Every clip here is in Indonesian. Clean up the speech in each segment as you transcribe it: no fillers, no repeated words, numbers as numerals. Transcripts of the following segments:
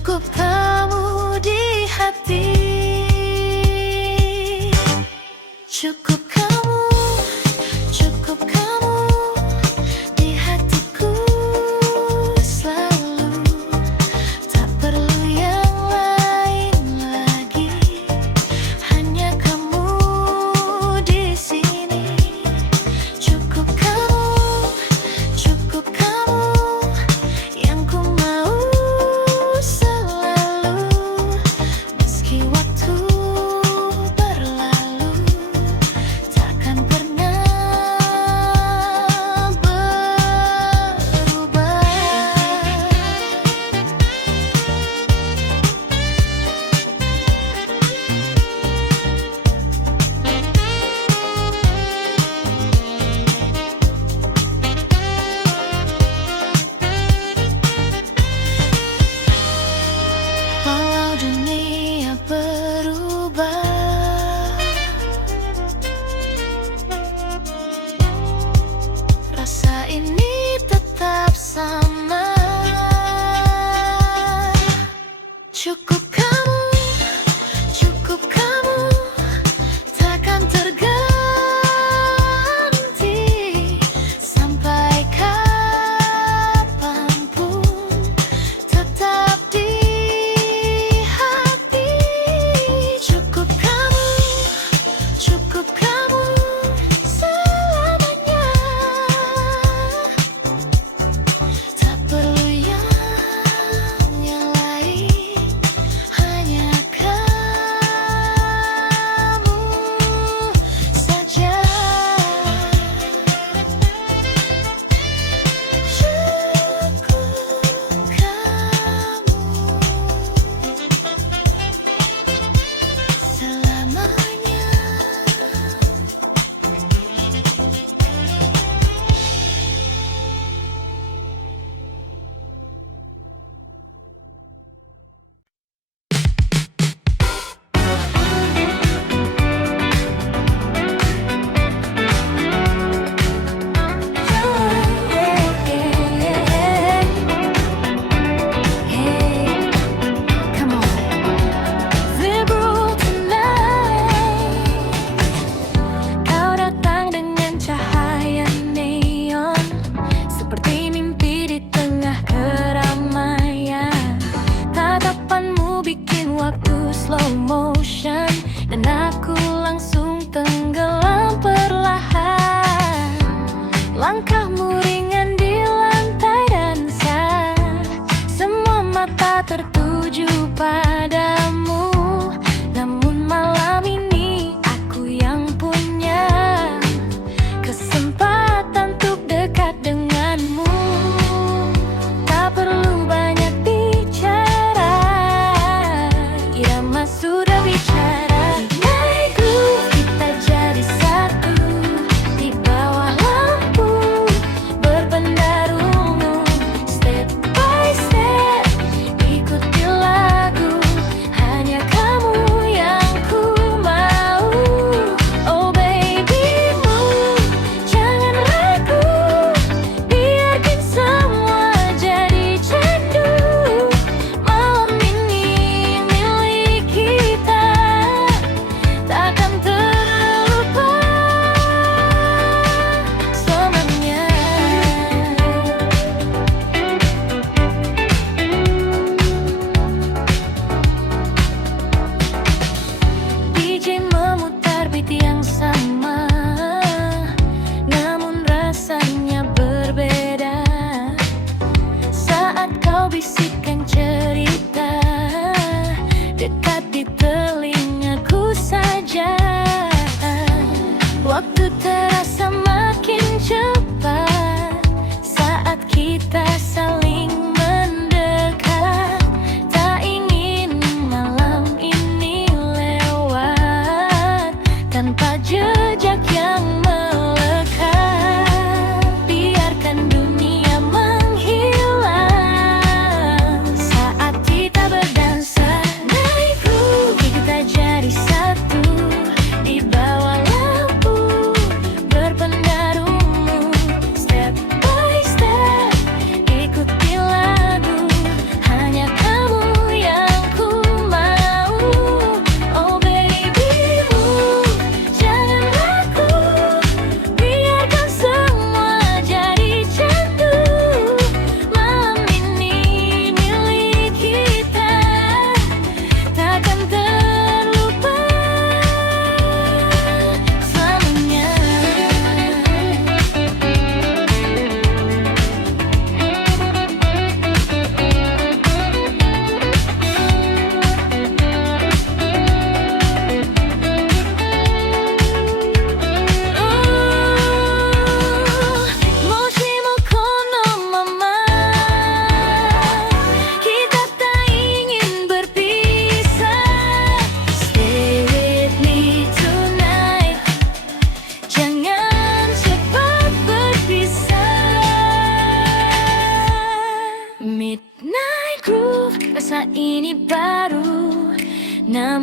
Cukup kamu di hati, cukup kamu, cukup kamu di hatiku selalu. Tak perlu yang lain lagi, hanya kamu di sini. Cukup kamu yang ku mau selalu. Meski waktu berlalu, takkan pernah berubah. Walau dunia berubah, rasa ini tetap sama. Cukup kamu, takkan terganti sampai kapanpun, tetap di hati. Cukup kamu selamanya. Tak perlu yang lain, hanya kamu saja. Cukup kamu selamanya. Come on. Liberal tonight. Kau datang dengan cahaya neon, seperti mimpi di tengah keramaian. Tatapanmu bikin waktu slow motion, dan aku langsung tenggelam perlahan. Langkahmu ringan di lantai dansa, semua mata tertuju padamu. Namun malam ini aku yang punya kesempatan untuk dekat denganmu. Tak perlu banyak bicara, irama sudah bicara.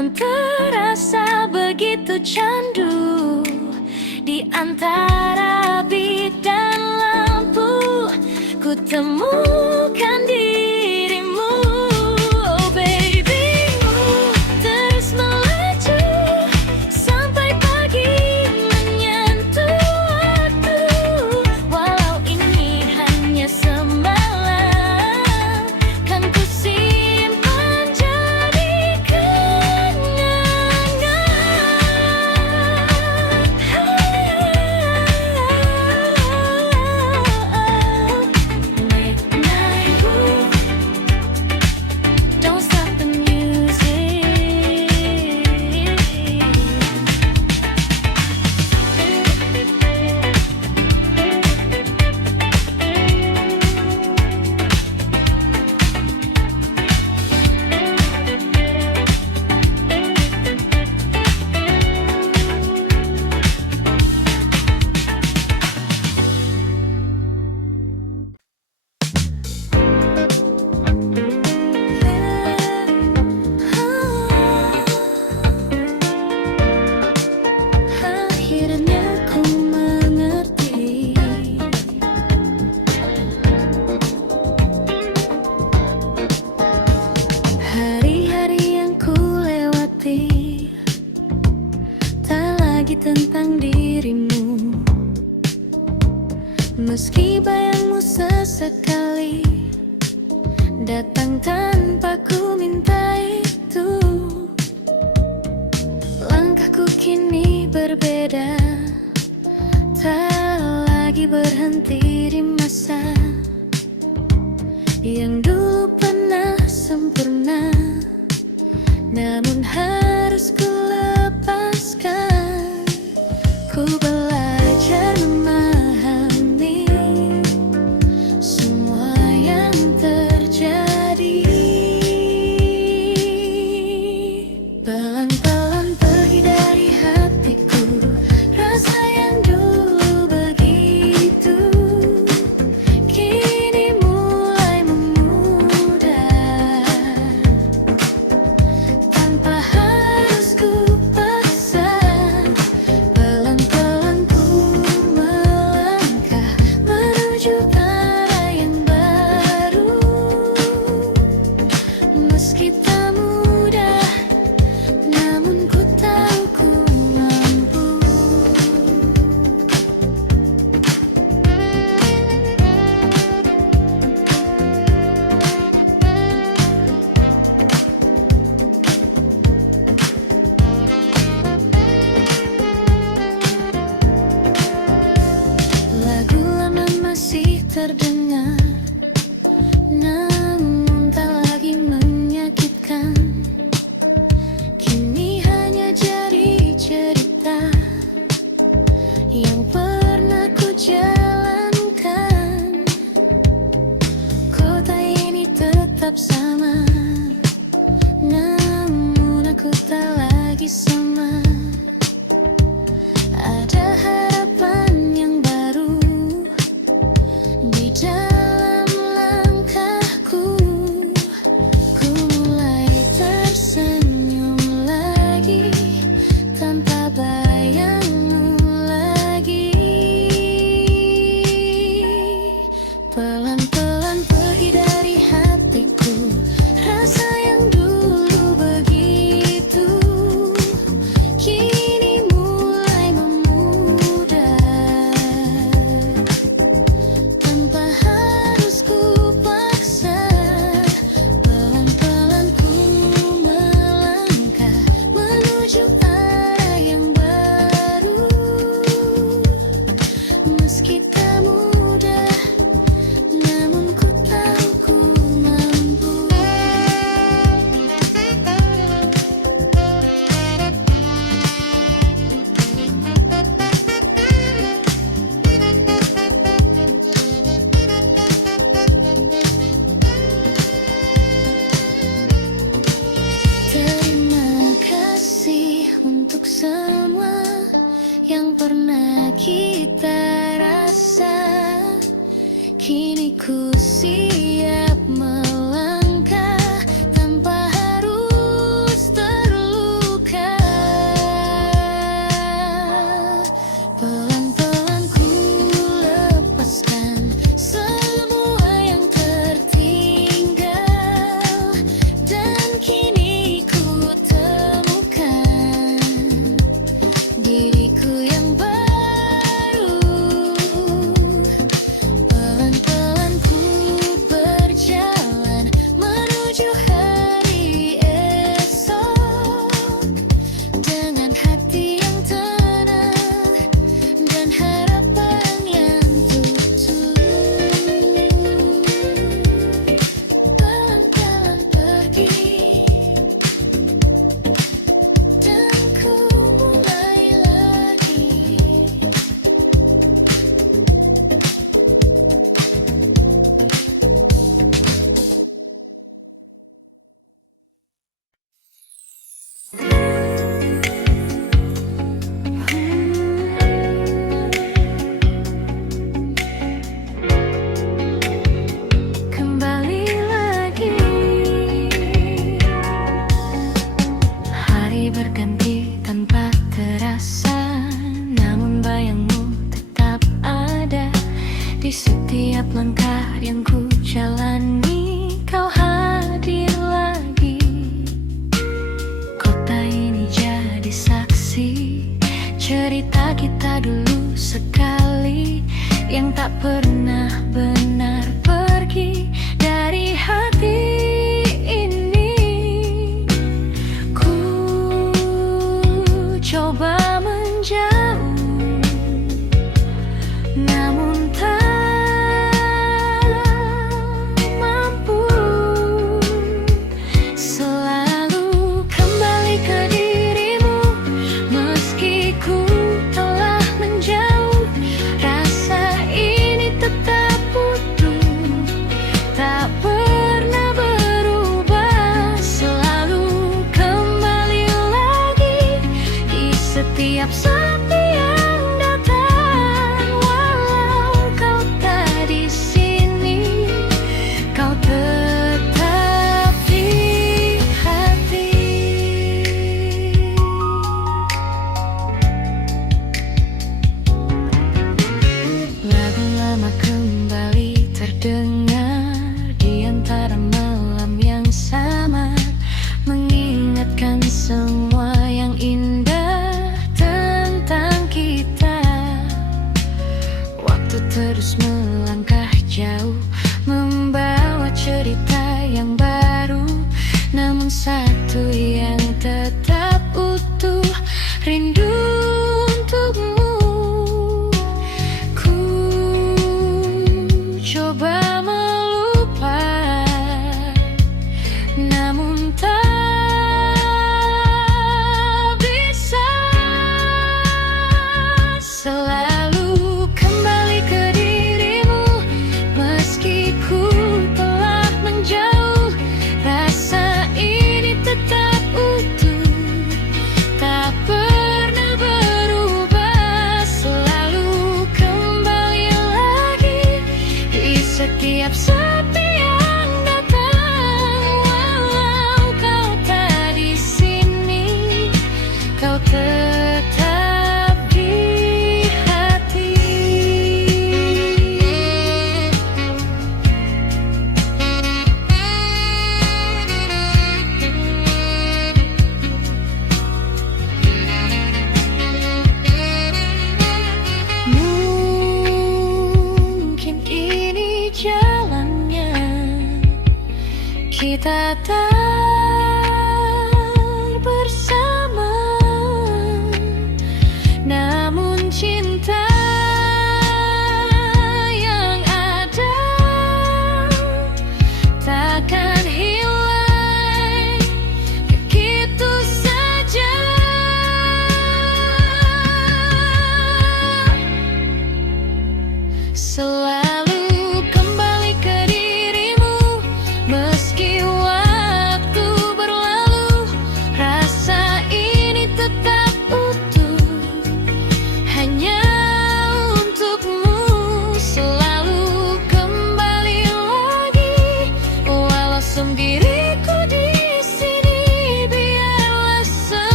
namun terasa begitu candu. Di antara beat dan lampu, ku temukan dirimu. Oh babymu, terus melaju sampai pagi menyentuh waktu. Walau ini hanya semalam, kan ku simpan jadi kenangan. Midnight Move, don't stop the music. Akhirnya ku mengerti, hari-hari yang ku lewati tak lagi tentang dirimu. Meski bayangmu sesekali datang tanpa ku minta itu, langkahku kini berbeda, tak lagi berhenti di masa yang dulu pernah sempurna, namun harus ku lepaskan. Ku belajar memahami semua yang terjadi. Pelan-pelan pergi dari hatiku rasa yang dulu begitu, kini mulai memudar tanpa harus ku paksa. Pelan-pelan ku melangkah menuju arah yang baru, meski tak mudah, namun ku tahu ku mampu. Lagu lama masih terdengar, namun tak lagi menyakitkan. Kini hanya jadi cerita yang pernah ku jalankan. Kota ini tetap sama, namun aku tak lagi sama. Ada harapan yang baru di dalam langkahku. Ku mulai tersenyum lagi tanpa bayangmu lagi. Pelan-pelan pergi dari hatiku rasa yang dulu begitu, kini mulai memudar tanpa harus ku paksa. Pelan-pelan ku melangkah menuju arah yang baru, meski tak mudah, namun ku tahu ku mampu. Terima kasih untuk semua yang pernah kita rasa. Kini ku siap melangkah tanpa harus terluka. yang tak pernah benar pergi dari hati ini. Ku coba menjauh, namun tak mampu. Selalu kembali ke dirimu, meski ku telah menjauh. Rasa ini tetap utuh, tak pernah berubah. Selalu kembali lagi di setiap sepi yang datang. Walau kau tak di sini, kau tetap di hati. Lagu lama kembali terdengar di antara malam yang samar, mengingatkan semua yang indah tentang kita. Waktu terus melangkah jauh, membawa cerita yang baru, namun satu yang tetap utuh, rindu untukmu. Ku coba melupakan, namun tak bisa. Selalu kembali ke dirimu, meski ku telah menjauh. Rasa ini tetap utuh, tak pernah berubah. Selalu kembali lagi di setiap sepi yang datang. Walau kau tak di sini, kau tetap di hati. Mungkin ini jalannya, kita tak bersama, namun cinta yang ada takkan hilang begitu saja. Selalu kembali ke dirimu, meski waktu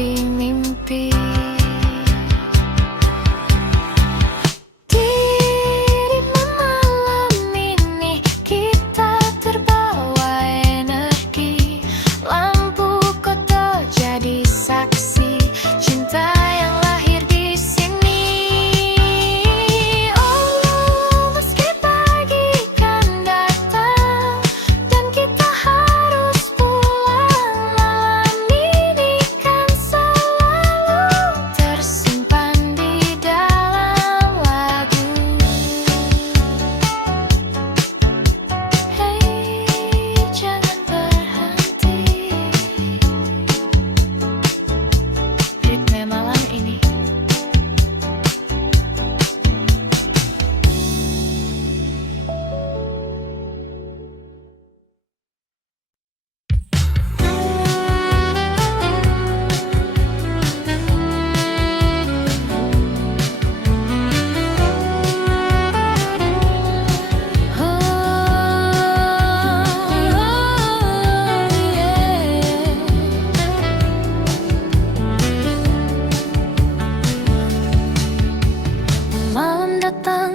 seperti mimpi.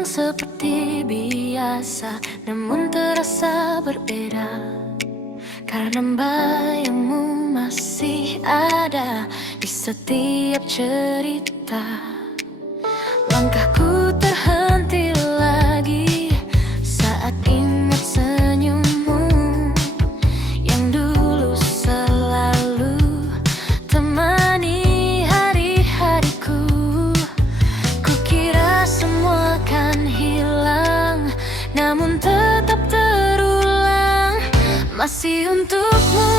Seperti biasa, namun terasa berbeda, karena bayangmu masih ada di setiap cerita. Langkahku terhenti lagi saat ingat senyummu yang dulu selalu temani hari-hariku. Kukira semua kan hilang, namun tetap terulang. Masih untukmu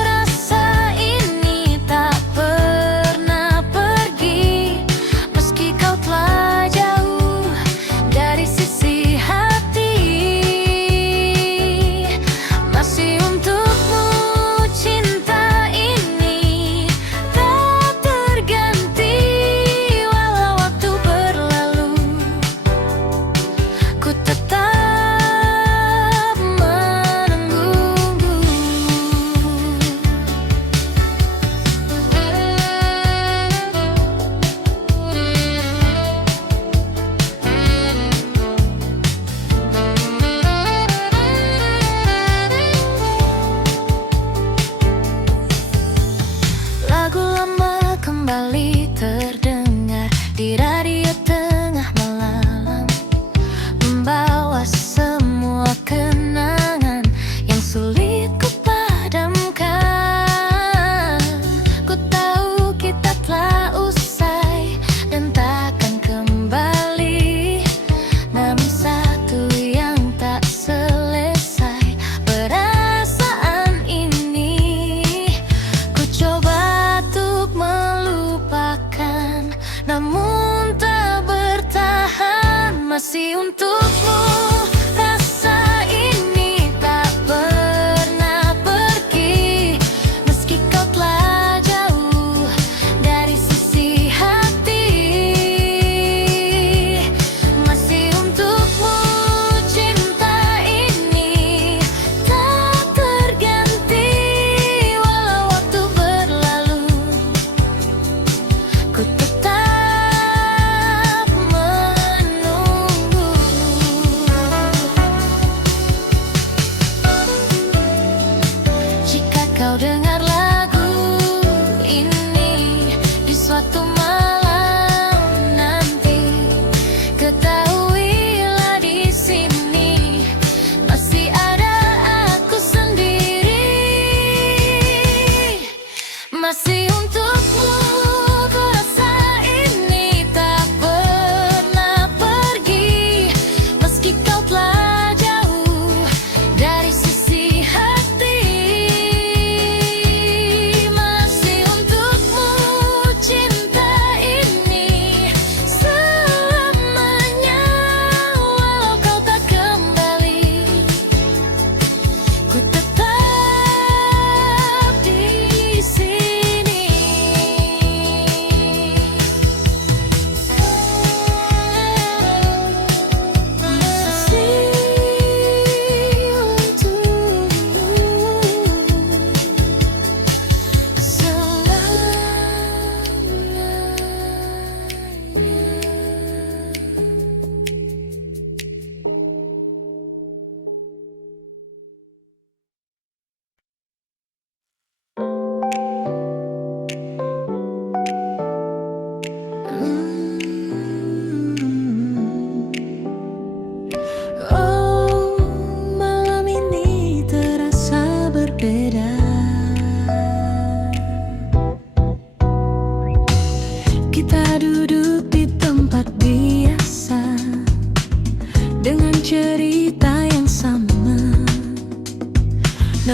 rasa ini tak pernah pergi, meski kau telah jauh dari sisi hati. Masih untukmu cinta ini tak terganti, walau waktu berlalu ku tetap menunggumu.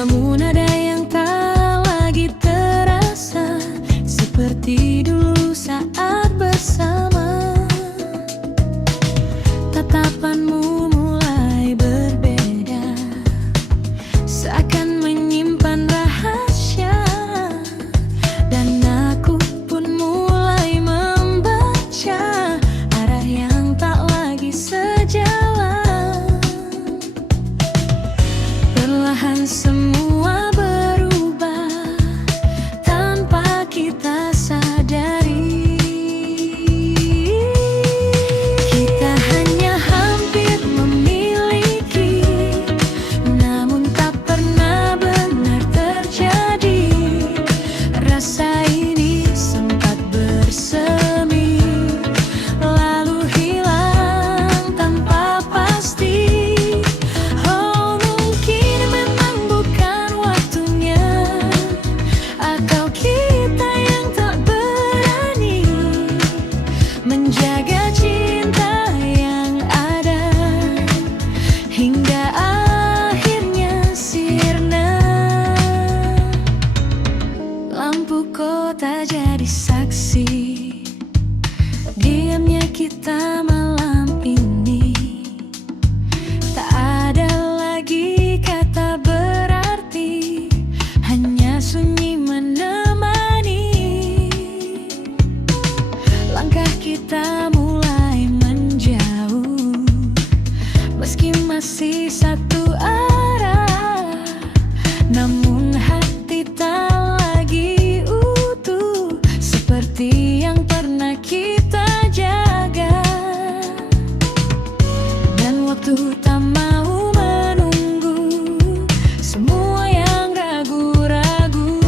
Namun ada yang tak lagi terasa seperti dulu saat bersama. Tatapanmu mulai berbeda, seakan menyimpan rahasia. Dan aku pun mulai membaca arah yang tak lagi sejalan. Perlahan semua berubah tanpa kita sadari. Kita hanya hampir memiliki, namun tak pernah benar terjadi. Rasa ini sempat bersemi, lalu hilang tanpa pasti. Oh, mungkin memang bukan waktunya, atau kita yang tak berani menjaga cinta yang ada hingga akhirnya sirna. Lampu kota jadi saksi diamnya kita malam ini. Tak ada lagi kata berarti, hanya sunyi menemani. Langkah kita mulai menjauh, meski masih satu arah. Namun hati tak lagi utuh seperti yang pernah kita jaga. Dan waktu tak mau menunggu semua yang ragu-ragu.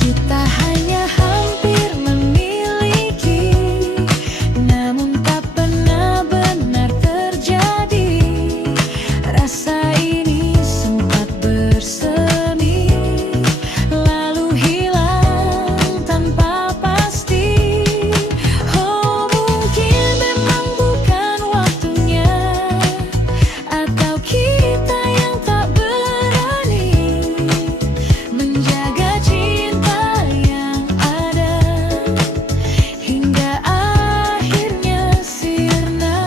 Kita hanya hampir memiliki, namun tak pernah benar terjadi. Rasa ini sempat bersemi, lalu hilang tanpa pasti. Oh, mungkin memang bukan waktunya, atau kita yang tak berani menjaga cinta yang ada hingga akhirnya sirna.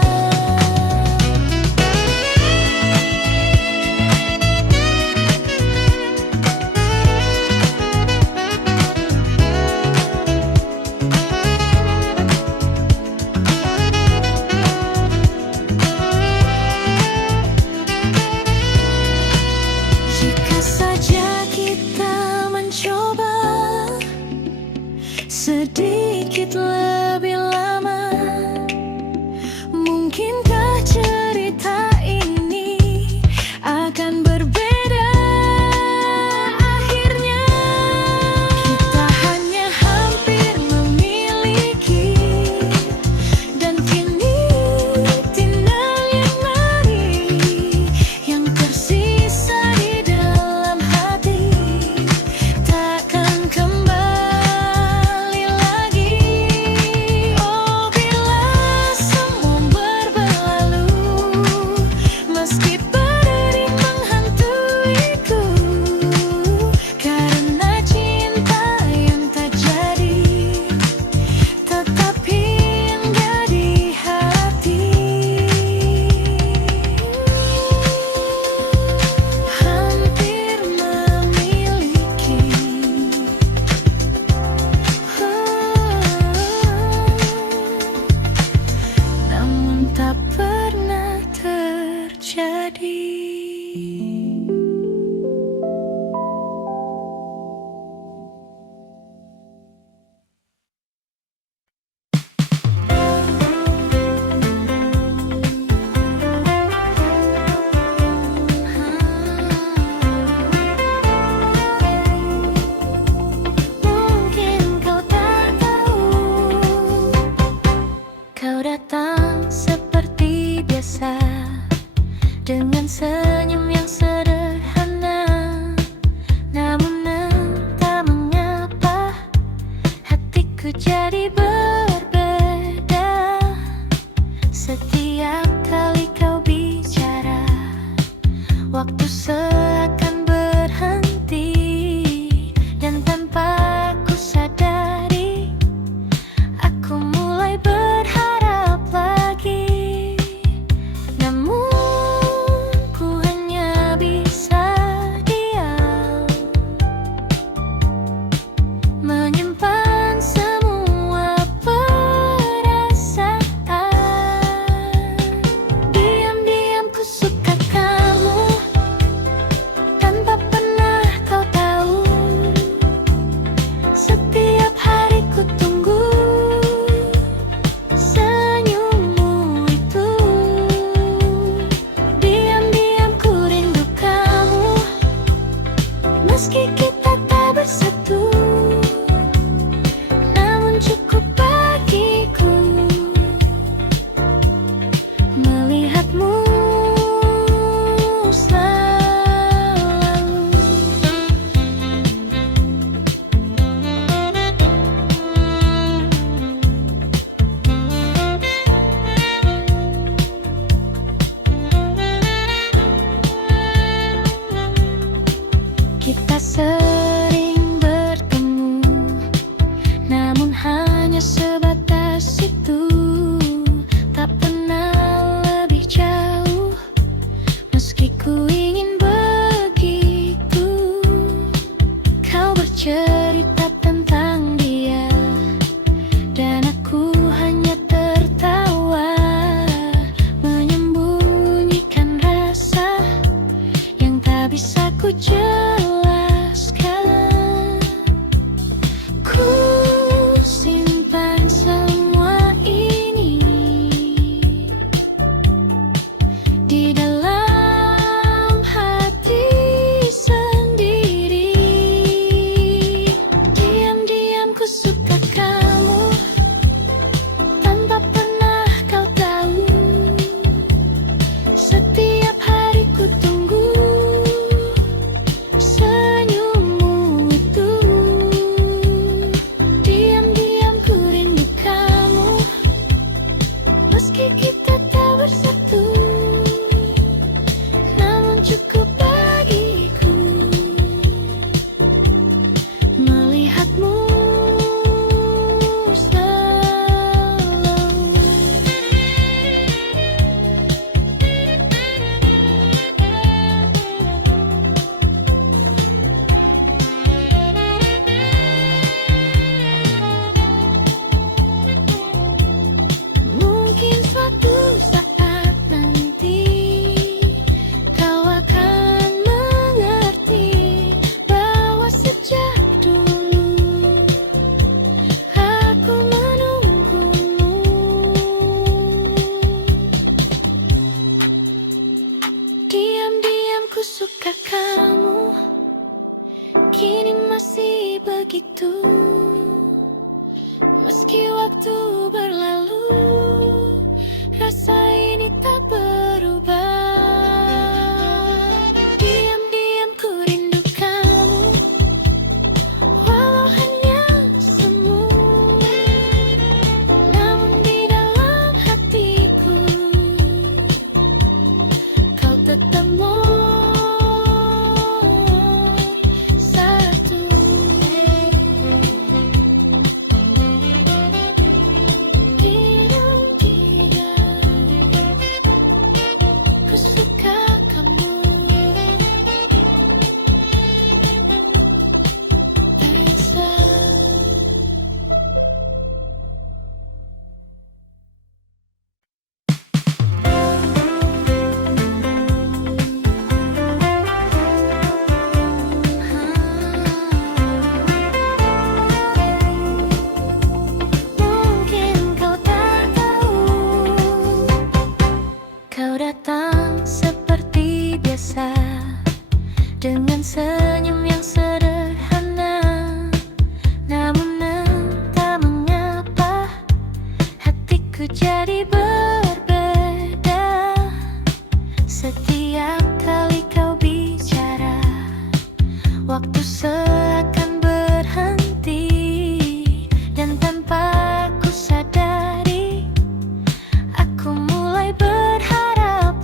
Jika saja kita mencoba sedikit lebih lama, mungkinkah cerita ini akan berbeda akhirnya. Kita hanya hampir memiliki, dan kini tinggal yang mari yang tersisa di dalam hati. Takkan kembali lagi. Oh, bila semua berlalu, meski berdiri menghantuiku, karena cinta yang tak jadi tetap hingga di hati. Hampir memiliki, namun tak pernah terjadi. Mungkin kau tak tahu, kau datang seperti biasa dengan senyum yang sederhana. Namun entah mengapa hatiku jadi berbeda. Setiap kali kau bicara, Kita sering bertemu, namun hanya sebatas itu. Tak pernah lebih jauh, meski ku ingin begitu. Kau bercerita tentang dia, dan aku hanya tertawa, menyembunyikan rasa yang tak bisa ku jelaskan. Ku simpan semua ini di dalam hati sendiri. Diam-diam ku suka kamu, tanpa pernah kau tahu. Setiap hari ku tunggu senyummu itu. Diam-diam ku rindu kamu, meski kita tak bersatu, namun cukup bagiku melihatmu selalu. Mungkin suatu saat nanti kau akan mengerti bahwa sejak dulu aku menunggumu. Diam-diam ku suka kamu, kini masih begitu. Meski waktu berlalu, rasa ini tak berubah. Diam-diam ku rindu kamu, walau hanya semu, namun di dalam hatiku kau tetap satu. Ku suka kamu, Raisa. Mungkin kau tak tahu, kau datang seperti biasa, dengan senyum yang sederhana. Namun entah mengapa hatiku jadi berbeda. Setiap kali kau bicara, waktu seakan berhenti, dan tanpa ku sadari aku mulai berharap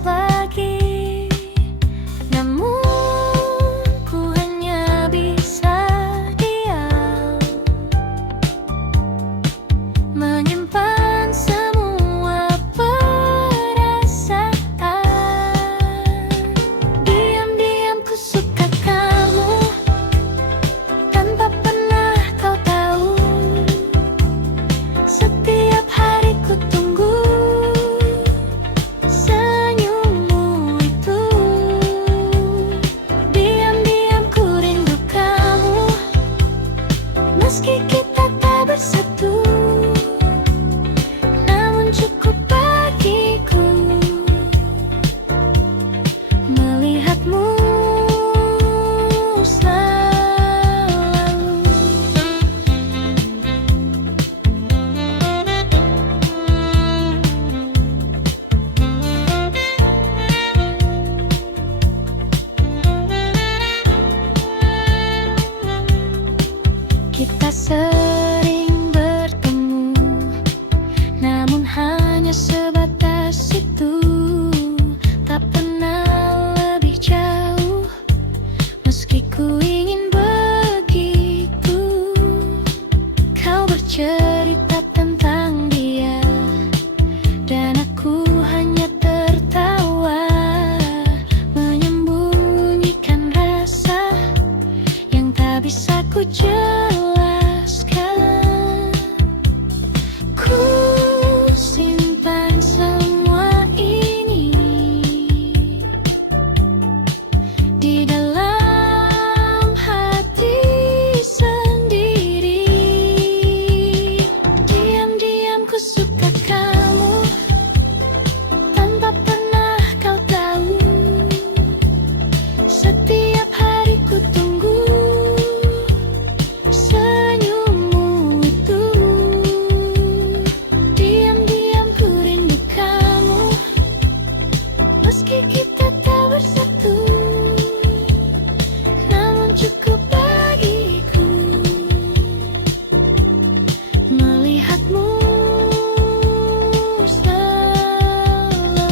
Meski kita tak bersatu, namun cukup bagiku melihatmu selalu.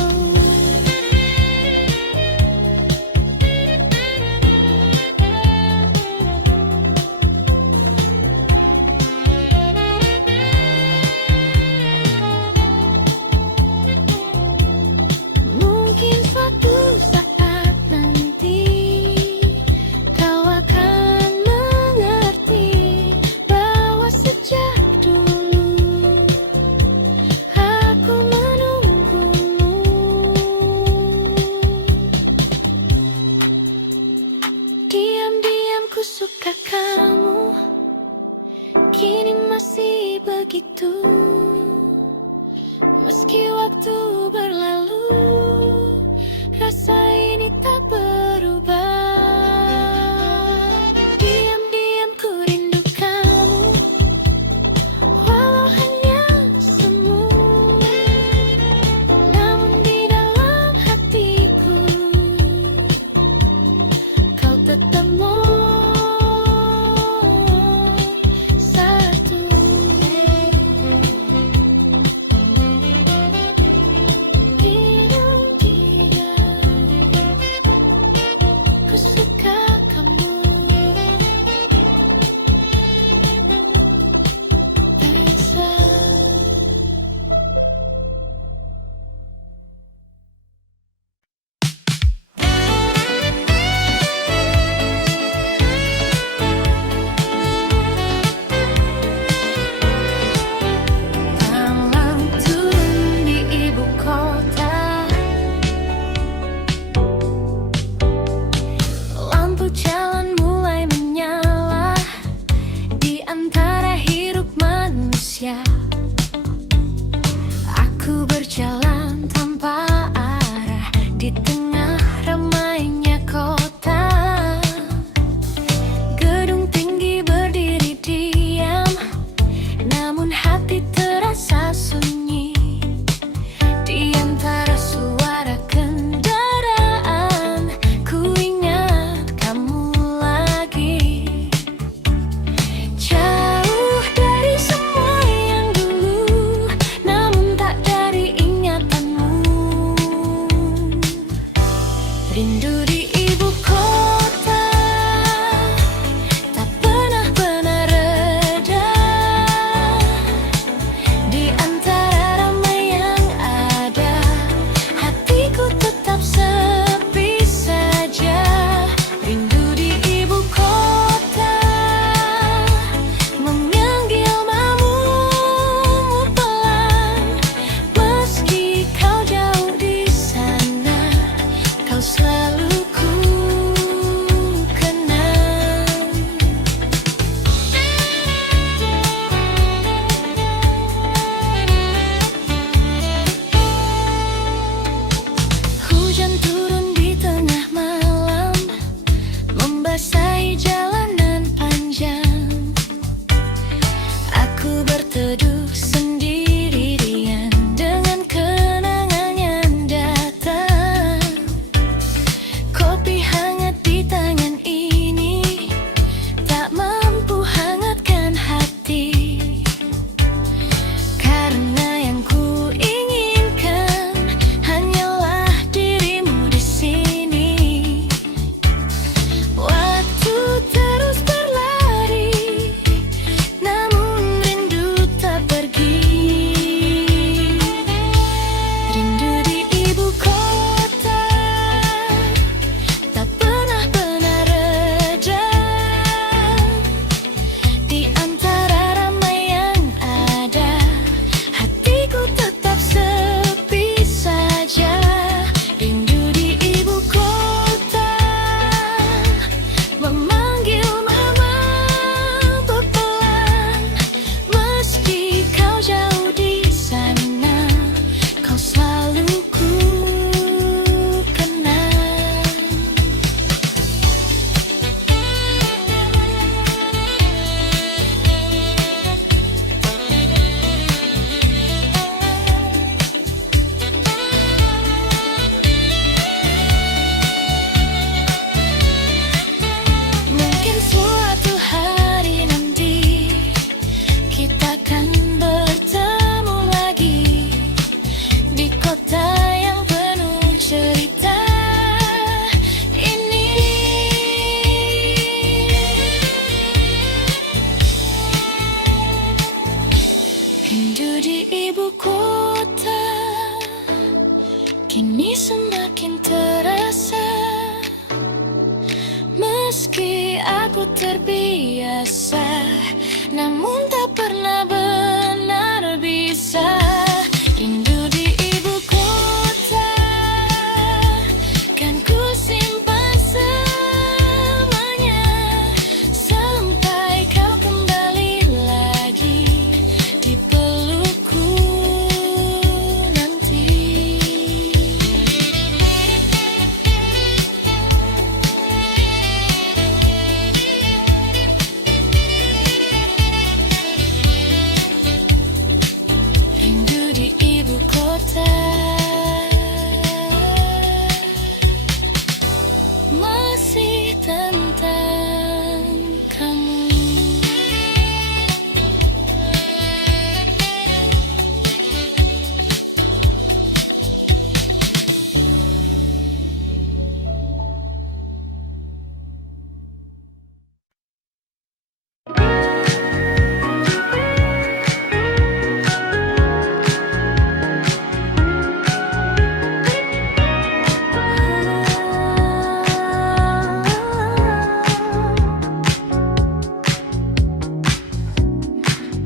Mungkin suatu saat nanti kau akan mengerti bahwa sejak dulu aku menunggumu. Diam-diam ku suka kamu, kini masih begitu. Meski waktu berlalu, rasa ini tak berubah. Diam-diam ku rindu kamu, walau hanya semu. Namun di dalam hatiku, kau tetap satu. Ku suka kamu, Raisa. Malam turun di ibu kota, lampu jalan mulai menyala di antara hiruk manusia. Aku berjalan tanpa arah di tengah ramainya kota. Gedung tinggi berdiri diam, namun hati terasa sunyi. Di antara suara kendaraan, ku ingat kamu lagi. Jauh dari semua yang dulu, namun tak dari ingatanmu. Rindu di ibu kota tak pernah reda. Di antara ramai yang ada, hatiku tetap sepi saja. Rindu di ibu kota, memanggil namamu pelan. Meski kau jauh di sana, kau selalu terbiasa, namun tak pernah benar bisa. Rindu di ibu kota, kan ku simpan selamanya, sampai kau kembali lagi di pelukku nanti. Rindu di ibu kota, masih tentang kamu.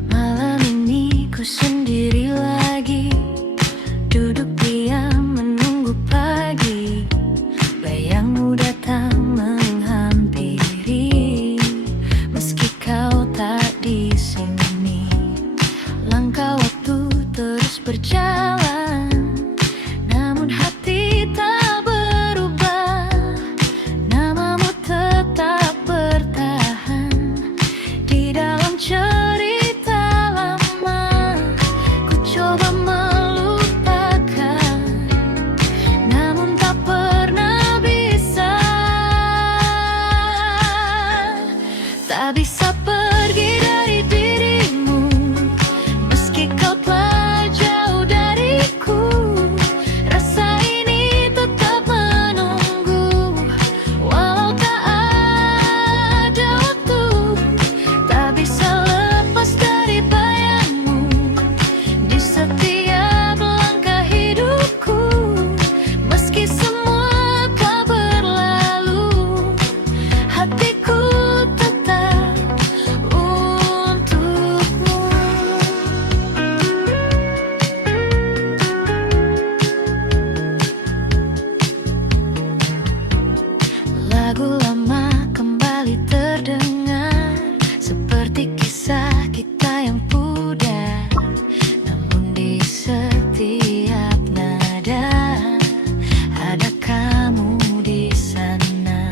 Malam ini ku sendiri lagi, duduk diam menunggu pagi. Bayangmu datang menghampiri, meski kau tak di sini. Langkah waktu terus berjalan, namun hati tak berubah. Namamu tetap bertahan di dalam cerita lama. Ku coba melupakan, namun tak pernah bisa. Tak bisa pergi dari dirimu, meski kau telah jauh dariku. Rasa ini tetap menunggu, walau tak ada waktu. Tak bisa lepas dari bayangmu di setiap langkah hidupku. Meski semua telah berlalu, hatiku tetap untukmu. Lagu lama kembali terdengar, seperti kisah kita yang pudar. Namun di setiap nada ada kamu di sana.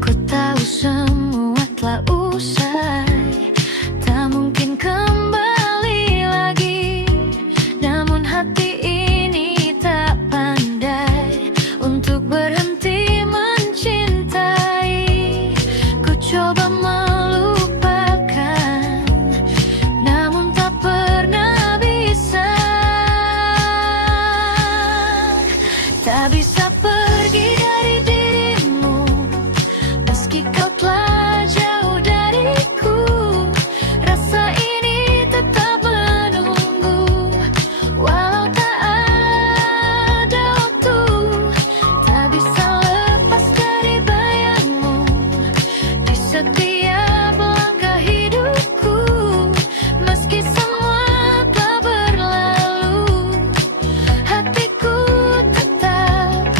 Ku tahu semua telah usai, tak mungkin kembali lagi. Namun hati ini tak pandai untuk berhenti mencintai. Ku coba melupakan, namun tak pernah bisa. Tak bisa pergi dari dirimu, meski kau telah jauh dariku. Rasa ini tetap menunggu, walau tak ada waktu. Tak bisa lepas dari bayangmu di setiap langkah hidupku. Meski semua telah berlalu, hatiku tetap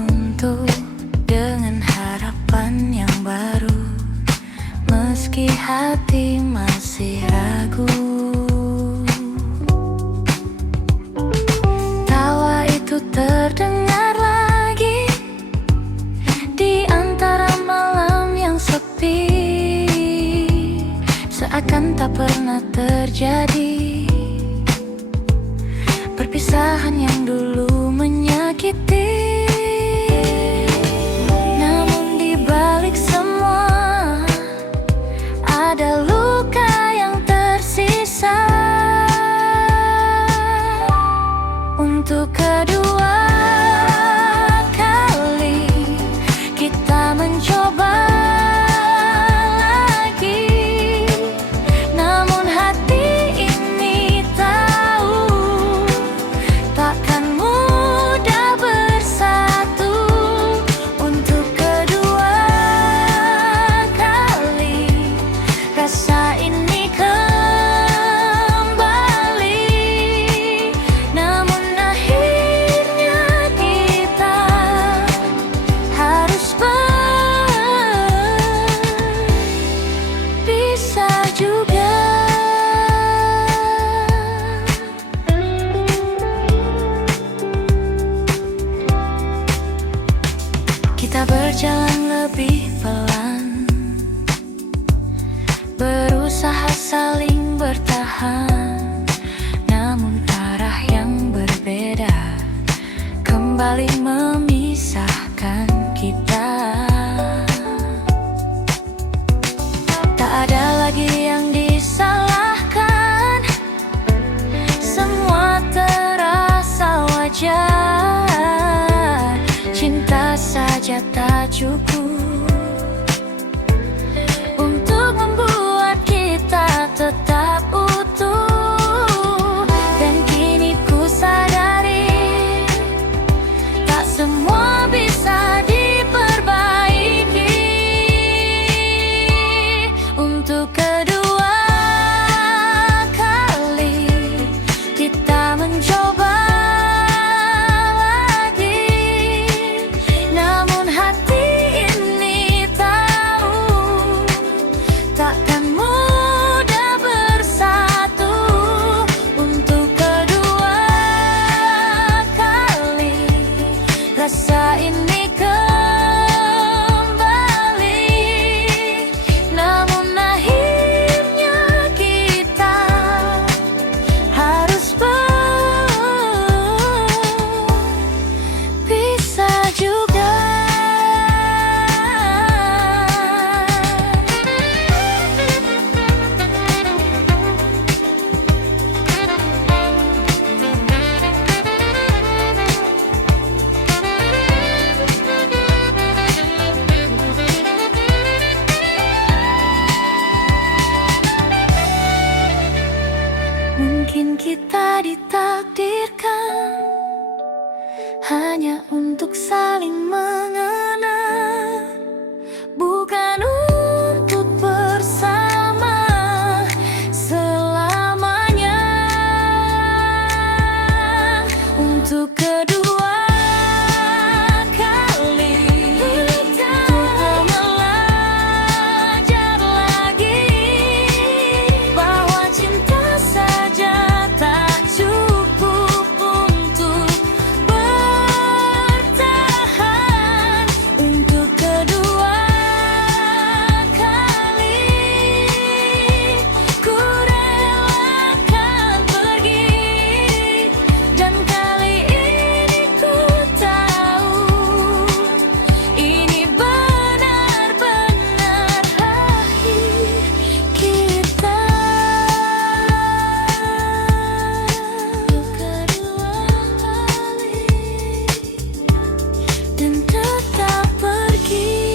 runtuh dengan harapan yang baru, meski hati masih ragu. Tawa itu terdengar lagi di antara malam yang sepi, seakan tak pernah terjadi. Perpisahan yang dulu menyakiti, namun di balik semua ada luka yang tersisa. Untuk kedua kali kita mencoba lagi, namun hati ini tahu takkan mudah bersatu. Untuk kedua kali rasa ini kembali, namun akhirnya kita harus berpisah juga. Kita berjalan lebih pelan, berusaha saling bertahan, namun arah yang berbeda kembali memisahkan kita. Tak ada lagi yang disalahkan, semua terasa wajar. Cinta saja tak cukup untuk membuat kita tetap utuh. Dan kini ku sadari, tak semua bisa diperbaiki. Untuk kedua kali kita mencoba lagi, namun hati ini tahu takkan mudah bersatu. Untuk kedua kali rasa ini kembali, namun akhirnya kita harus berpisah juga. Mungkin kita ditakdirkan hanya untuk saling mengenal, bukan untuk bersama selamanya. Untuk kedua kali untuk belajar lagi bahwa cinta saja tak cukup untuk bertahan. Untuk kedua kali ku relakan pergi, dan kali ini ku tahu ini benar-benar akhir kita. Kedua kali dan tetap pergi.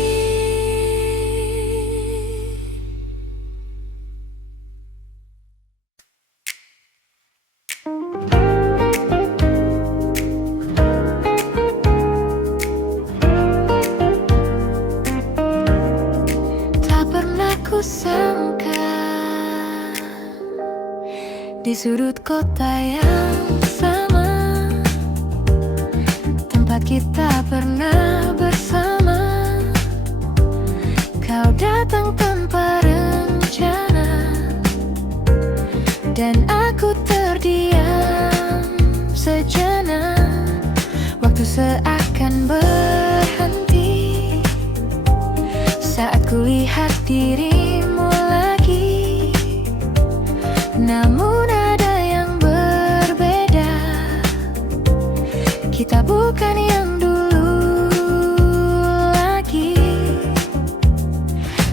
Tak pernah ku sangka di sudut kota yang sama, tempat tempat kita pernah bersama. Kau datang tanpa rencana, dan aku terdiam sejenak. Waktu seakan berhenti saat kulihat dirimu lagi. Namun ada yang berbeda, kita bukan yang dulu lagi.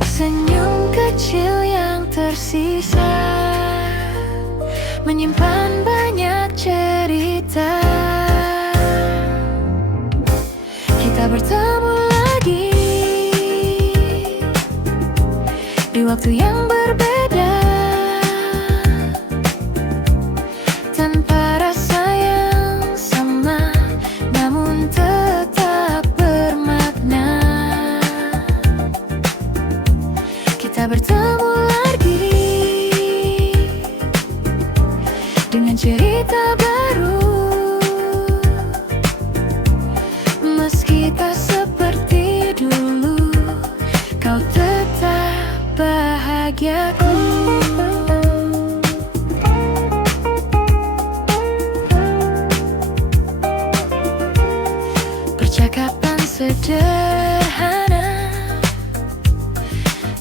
Senyum kecil yang tersisa menyimpan banyak cerita. Kita bertemu lagi di waktu yang berbeda, tanpa rasa yang sama, namun tetap bermakna. Kita bertemu lagi dengan cerita baru. Meski tak seperti dulu, kau tetap bahagiaku. Percakapan sederhana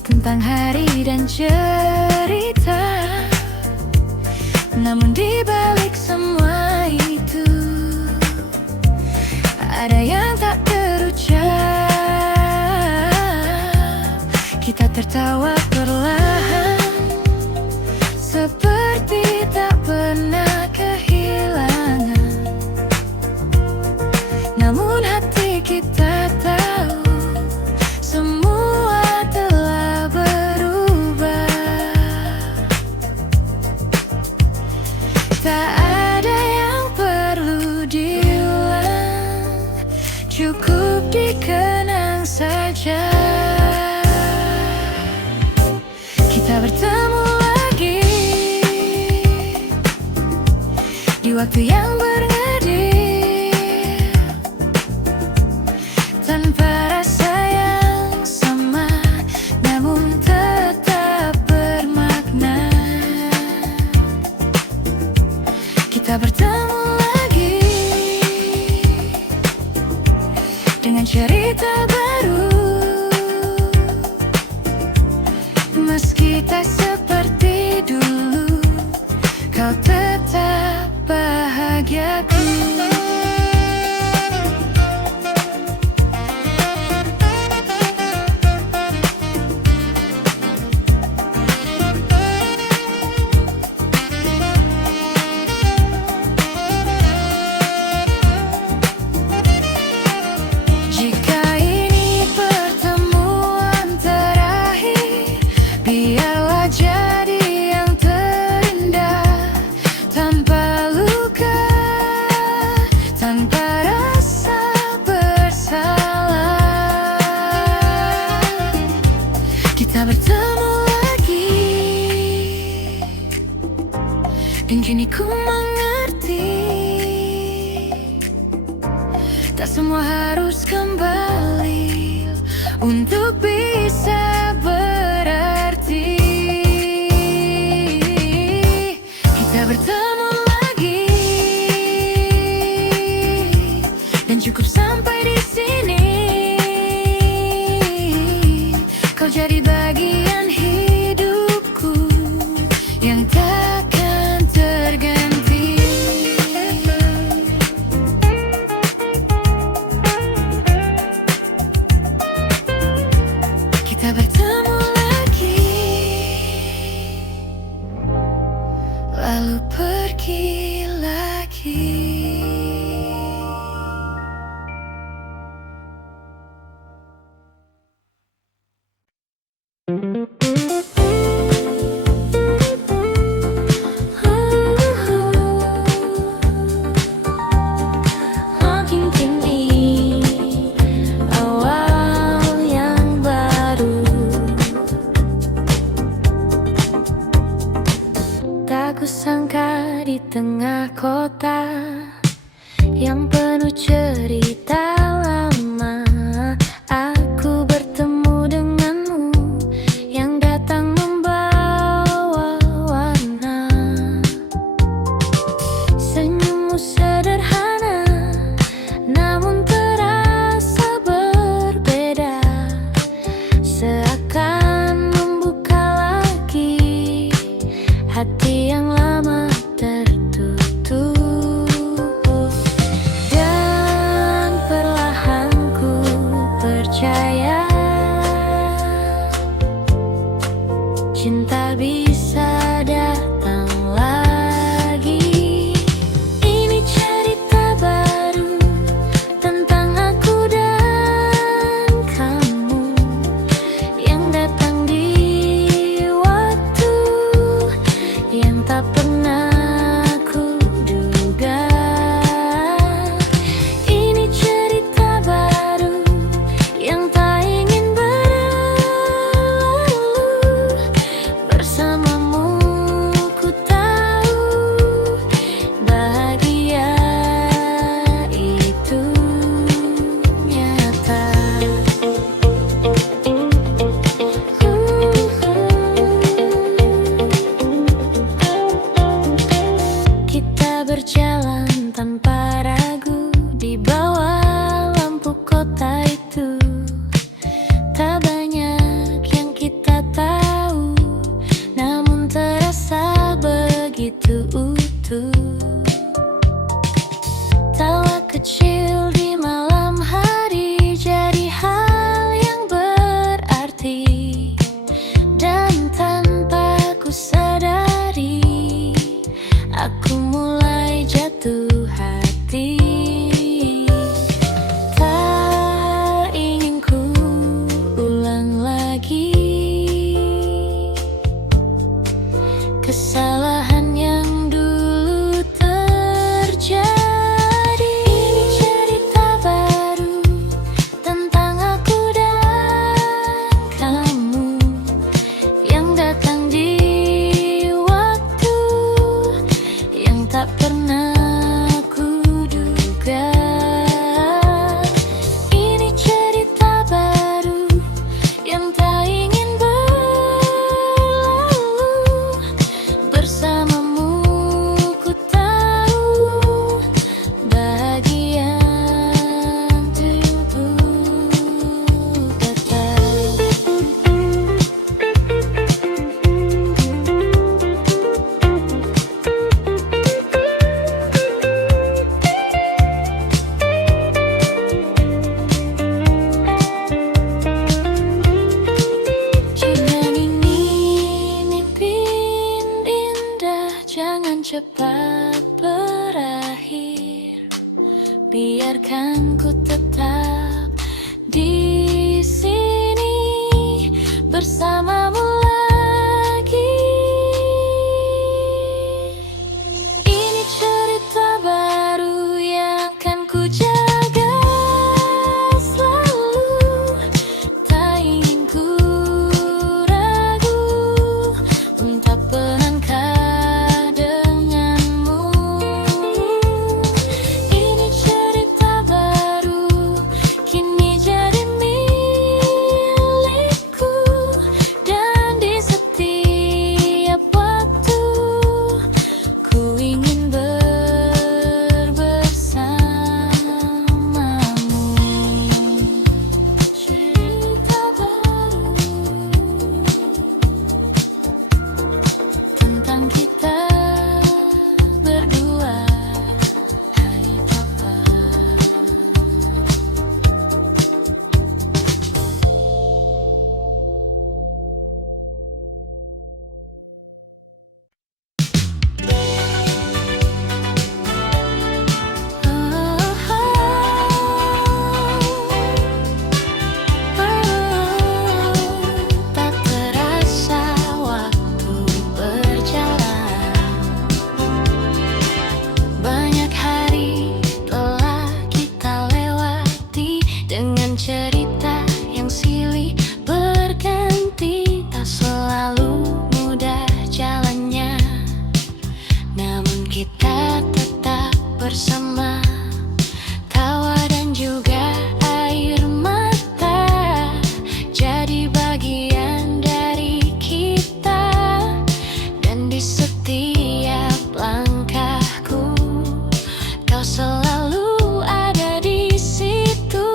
tentang hari dan cerita, namun di balik semua itu ada yang tak terucap. Kita tertawa perlahan, seperti tak pernah kehilangan. Namun hati kita tahu semua telah berubah. Tak ada yang perlu diulang, cukup dikenang saja. Kita bertemu lagi di waktu yang bernadil, tanpa rasa yang sama, namun tetap bermakna. Kita bertemu lagi dengan cerita baru. Meski tak seperti dulu, kau tetap bahagiaku. Jika ini pertemuan terakhir, biarlah jadi yang terindah, tanpa luka, tanpa rasa bersalah. Kita bertemu lagi, dan kini ku mengerti, tak semua harus kembali untuk bisa berarti. Kita bertemu lagi, dan cukup sampai di sini. Kau jadi bagian hidupku yang takkan terganti. Kita bertemu lagi, lalu pergi lagi. cinta bisa datang lagi. Ini cerita baru tentang aku dan kamu yang datang di waktu yang tak pernah ku duga. Ini cerita baru yang tak ingin berlalu. Bersamamu ku tahu bahagia itu nyata. Kita berjalan tanpa ragu di bawah lampu kota itu. Tak banyak yang kita tahu, namun terasa begitu utuh. Tawa kecil di malam hari jadi hal yang berarti, dan tanpa ku sadari aku mulai jatuh hati. Tak ingin ku ulang lagi kesalahan yang dulu terjadi. Ini cerita baru tentang aku dan kamu yang datang di waktu yang tak pernah ku duga. Ini cerita baru yang tak ingin berlalu. Bersamamu ku tahu bahagia tubuh kata. Jangan ini mimpi indah, jangan cepat berakhir. Biarkan ku tetap di sini bersamamu lagi. Ini cerita baru yang akan ku jaga selalu. Tak ingin ku ragu untuk melangkah denganmu. Ini cerita baru kini jadi milikku, dan di setiap waktu ku ingin bersamamu. Cerita baru tentang kita berdua, hai papa. Tak terasa waktu berjalan, banyak hari telah kita lewati dengan cerita yang silih berganti. Tak selalu mudah jalannya, namun kita tetap bersama. Tawa dan juga air mata jadi bagian dari kita, dan di setiap langkahku kau selalu ada di situ.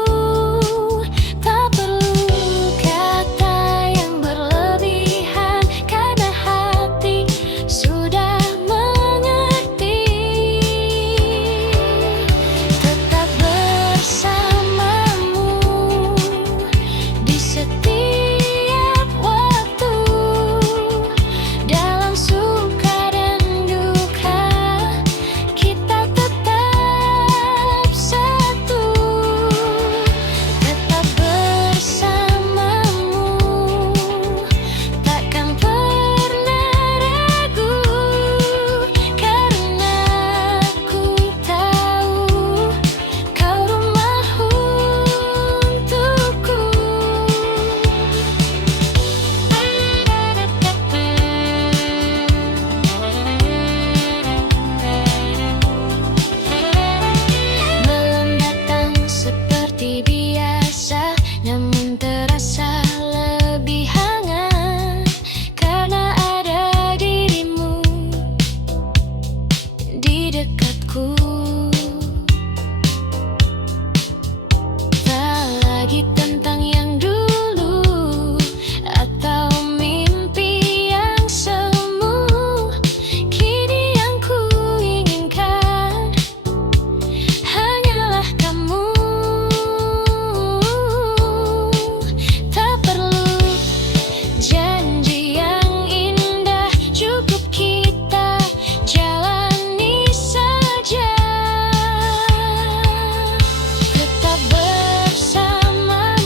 lagi tentang yang dulu, atau mimpi yang semu. Kini yang ku inginkan hanyalah kamu. Tak perlu janji yang indah, cukup kita jalani saja. Tetap bersamamu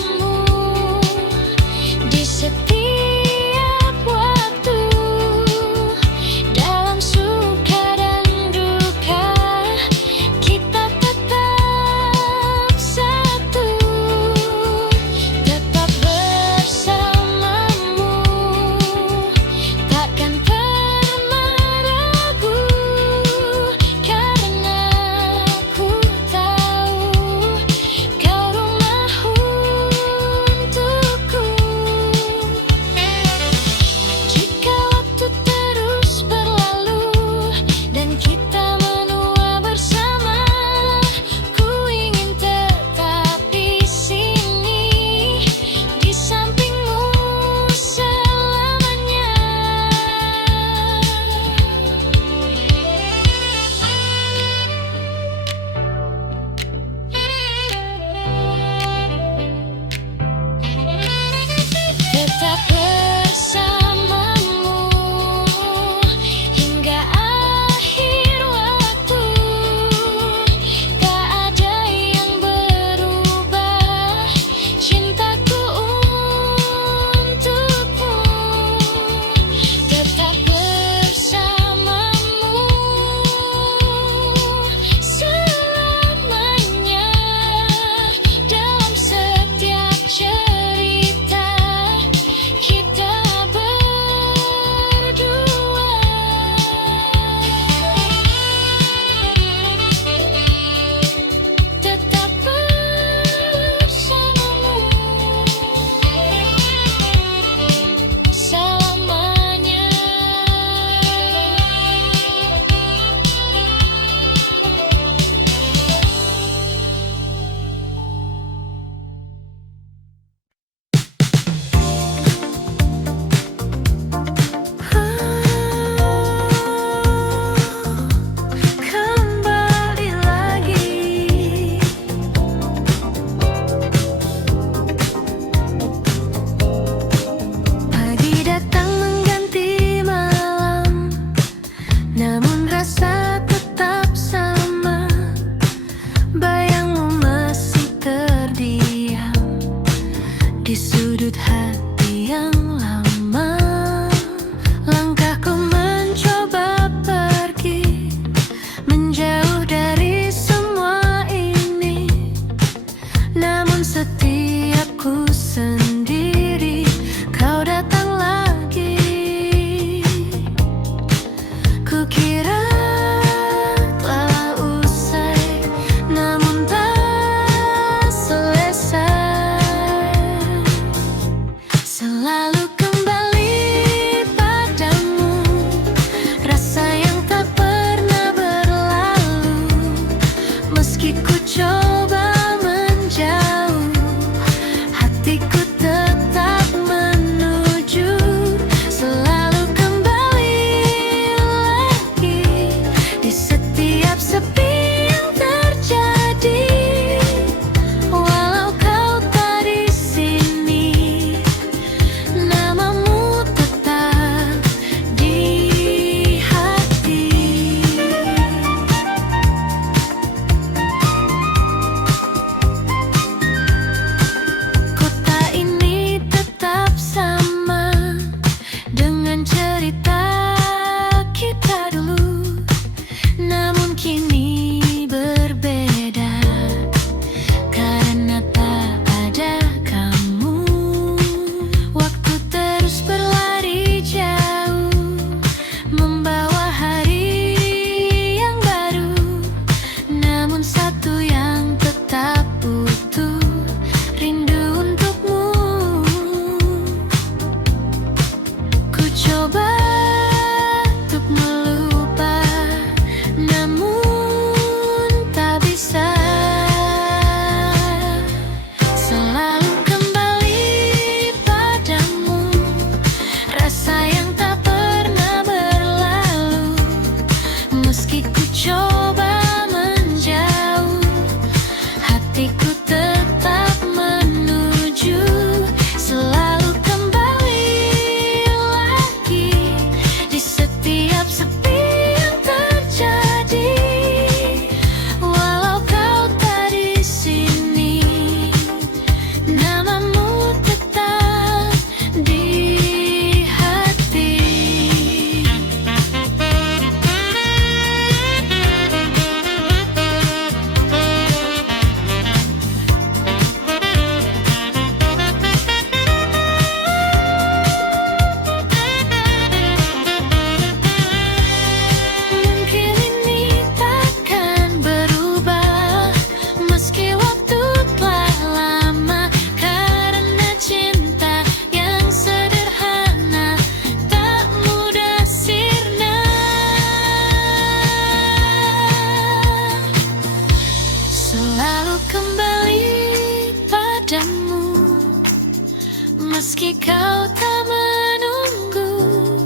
Meski kau tak menunggu,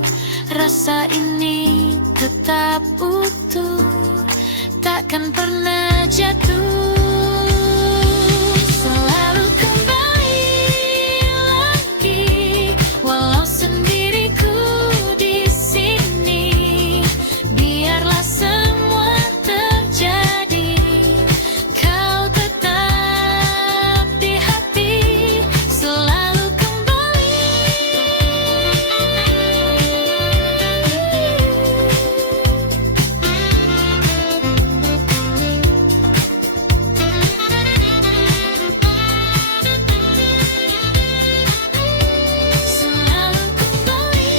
rasa ini tetap utuh, takkan pernah jatuh. Selalu kembali lagi, walau sendiriku di sini. Biarlah semua terjadi, kau tetap di hati. Selalu kembali. Selalu kembali.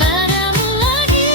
Padamu lagi.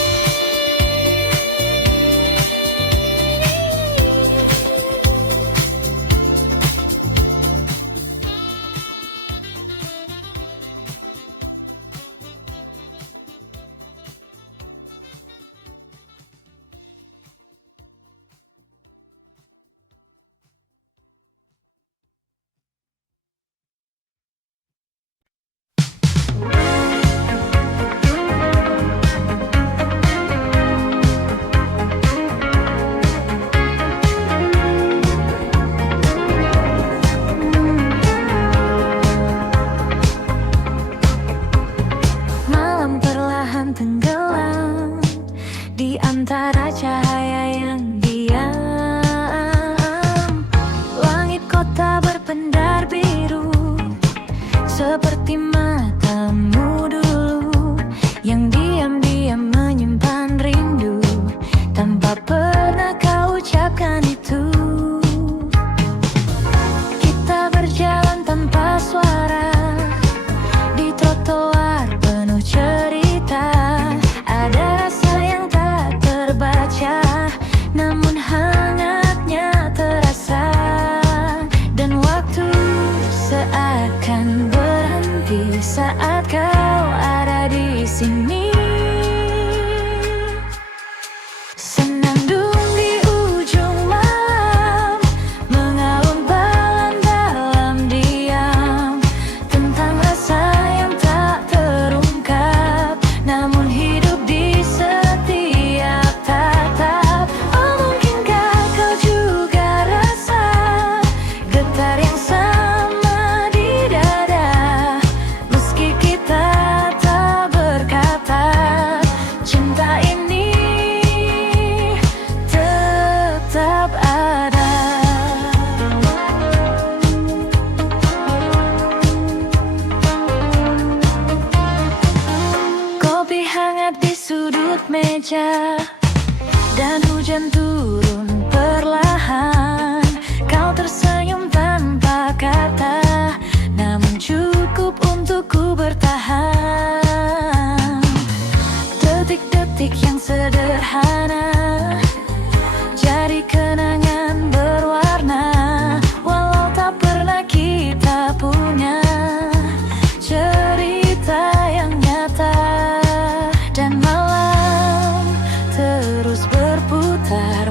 Malam perlahan tenggelam di antara cahaya yang diam. Langit kota berpendar biru, seperti matamu dulu yang diam-diam menyimpan rindu tanpa pernah kau ucapkan itu. Kita berjalan tanpa suara di trotoar penuh cerita. Ada rasa yang tak terbaca, namun hangatnya terasa. Dan waktu seakan berhenti saat kau ada di sini. Senandung di ujung malam, mengalun pelan dalam diam, tentang rasa yang tak terungkap, namun hidup di setiap tatap. Oh, mungkinkah kau juga rasa getar yang sama di dada, meski kita tak berkata, cinta ini tetap ada. Kopi hangat di sudut meja, dan hujan turun perlahan. Kau tersenyum tanpa kata, namun cukup untuk ku bertahan. Detik-detik yang sederhana jadi kenangan berwarna, walau tak pernah kita punya cerita yang nyata. Dan malam terus berputar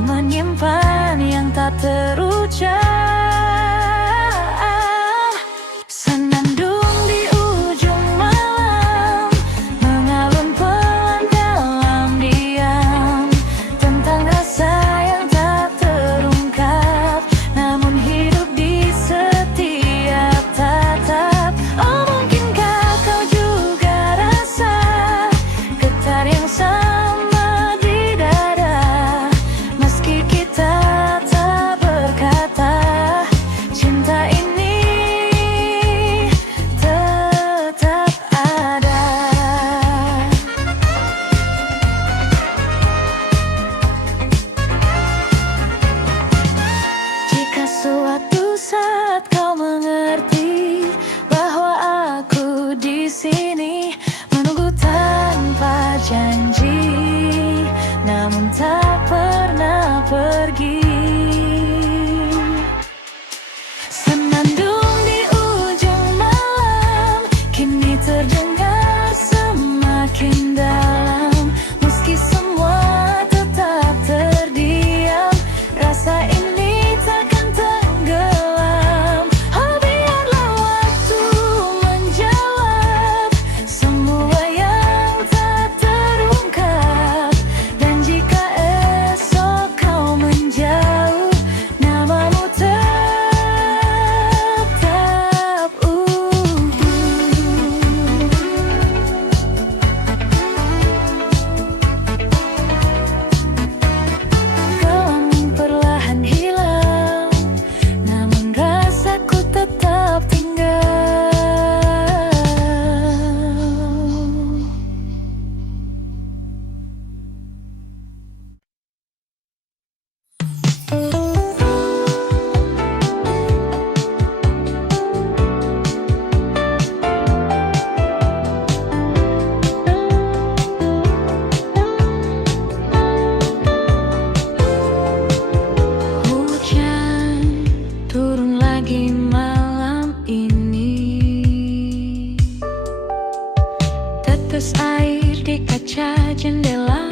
Tetes air di kaca jendela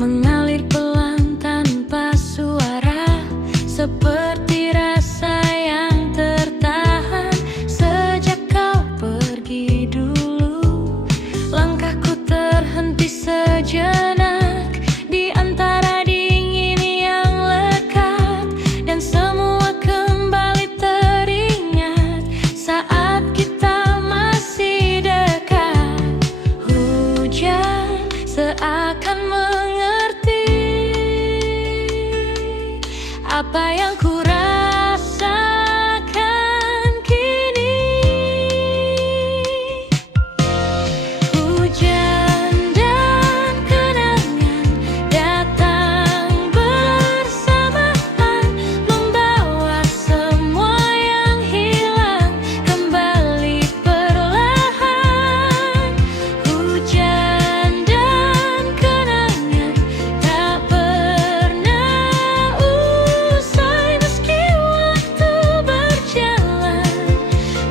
mengalir pelan tanpa suara, seperti rasa yang tertahan sejak kau pergi dulu. Langkahku terhenti sejenak di antara dingin yang lekat, dan semua kembali teringat saat kita masih dekat. Hujan seakan mengerti apa yang ku rasakan kini. Hujan dan kenangan datang bersamaan, membawa semua yang hilang kembali perlahan. Hujan dan kenangan tak pernah usai meski waktu berjalan.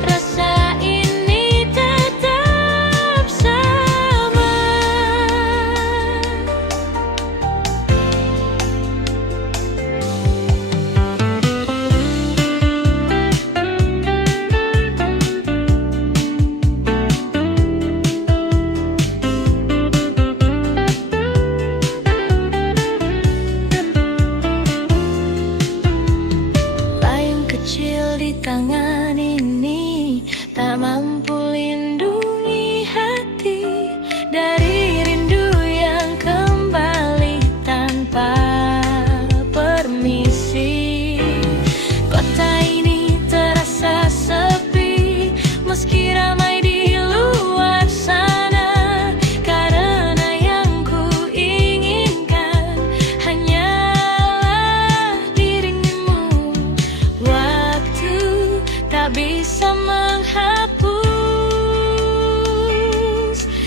Rasa ini tetap sama. Layang kecil di tangan ini tak mampu lindungi hati dari rindu yang kembali tanpa permisi. Kota ini terasa sepi meski ramai di luar sana, karena yang ku inginkan hanyalah dirimu. Waktu tak bisa menghapus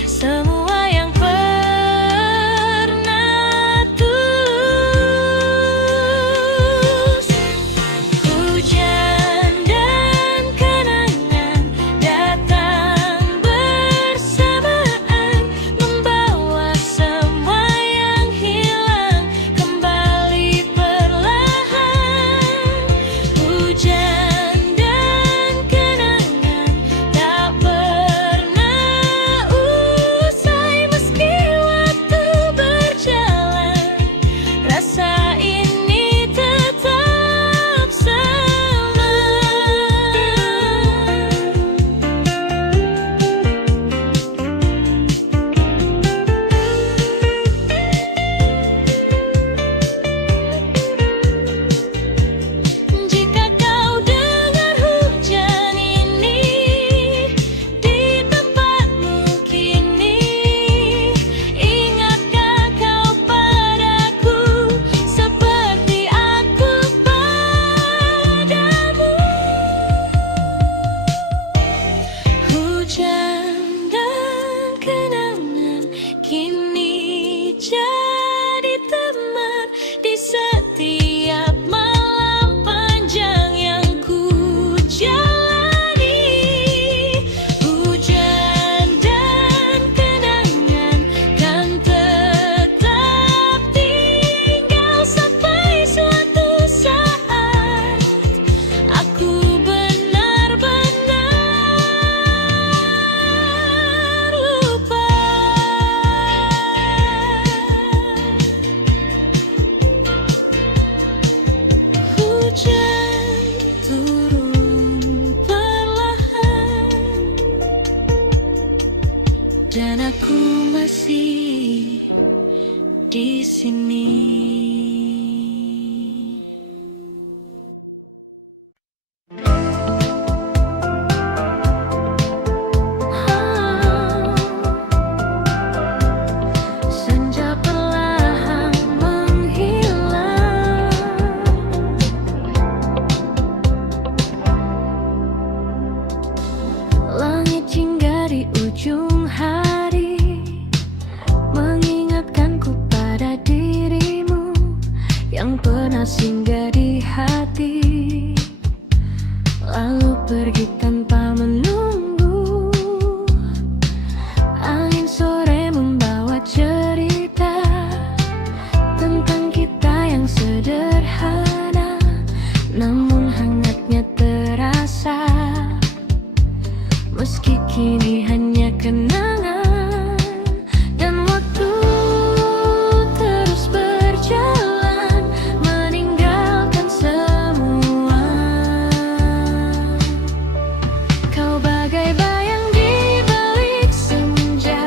semua yang pernah tulus. Hujan dan kenangan datang bersamaan, membawa semua yang hilang kembali perlahan. Hujan dan kenangan tak pernah usai meski waktu berjalan. Rasa ini tetap sama. Jika kau dengar hujan ini di tempatmu kini, ingatkah kau padaku seperti aku padamu? Hujan dan kenangan kini jadi teman di setiap malam panjang yang ku jalani. Hujan dan kenangan kan tetap tinggal sampai suatu saat aku benar-benar lupa. Hujan turun perlahan dan aku masih di sini. Senja perlahan menghilang, langit jingga di ujung hari mengingatkanku pada dirimu yang pernah singgah di hati, lalu pergi tanpa menunggu. Angin sore meski kini hanya kenangan. Dan waktu terus berjalan, meninggalkan semua. Kau bagai bayang di balik senja,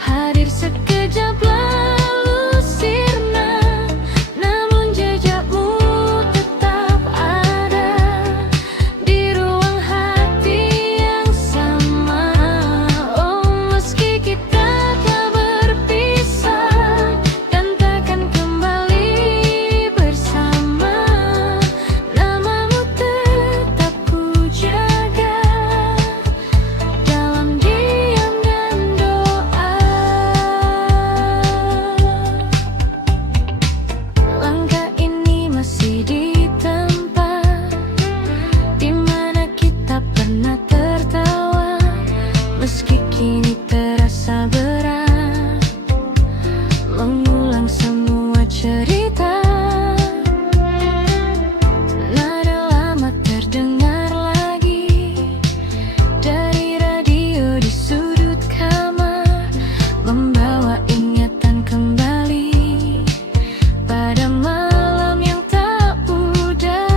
hadir sekejap lalu sirna. Namun jejakmu tetap ada di ruang hati yang sama. Oh, meski kita telah berpisah dan takkan kembali bersama, namamu tetap ku jaga dalam diam dan doa. Langkah ini masih di tempat di mana kita pernah tertawa, meski kini terasa berat mengulang semua cerita. Nada lama terdengar lagi dari radio di sudut kamar, membawa ingatan kembali pada malam yang tak pudar.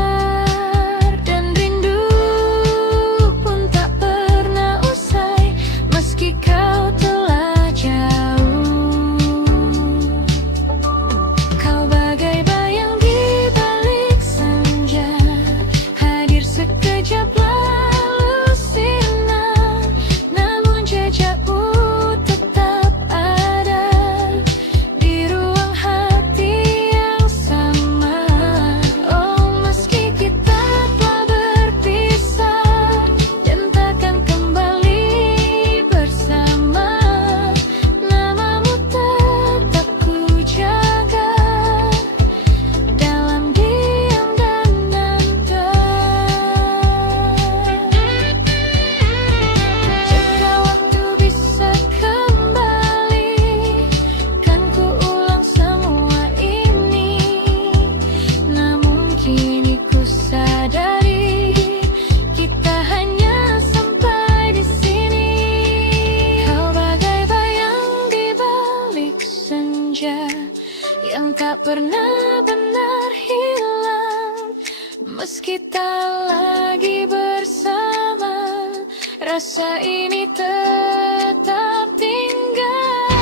Dan rindu pun tak pernah usai, meski kau telah jauh. Kau bagai bayang di balik senja, hadir sekejap lalu sirna. Namun jejakmu tetap ada di ruang hati yang sama. Oh, meski kita telah berpisah dan takkan kembali bersama, namamu tetap ku jaga dalam diam dan nada. Jika waktu bisa kembali, kan ku ulang semua ini. Namun kini ku sadari kita hanya sampai di sini. Kau bagai bayang di balik senja yang tak pernah benar hilang, meski tak lagi bersama, rasa ini tetap tinggal.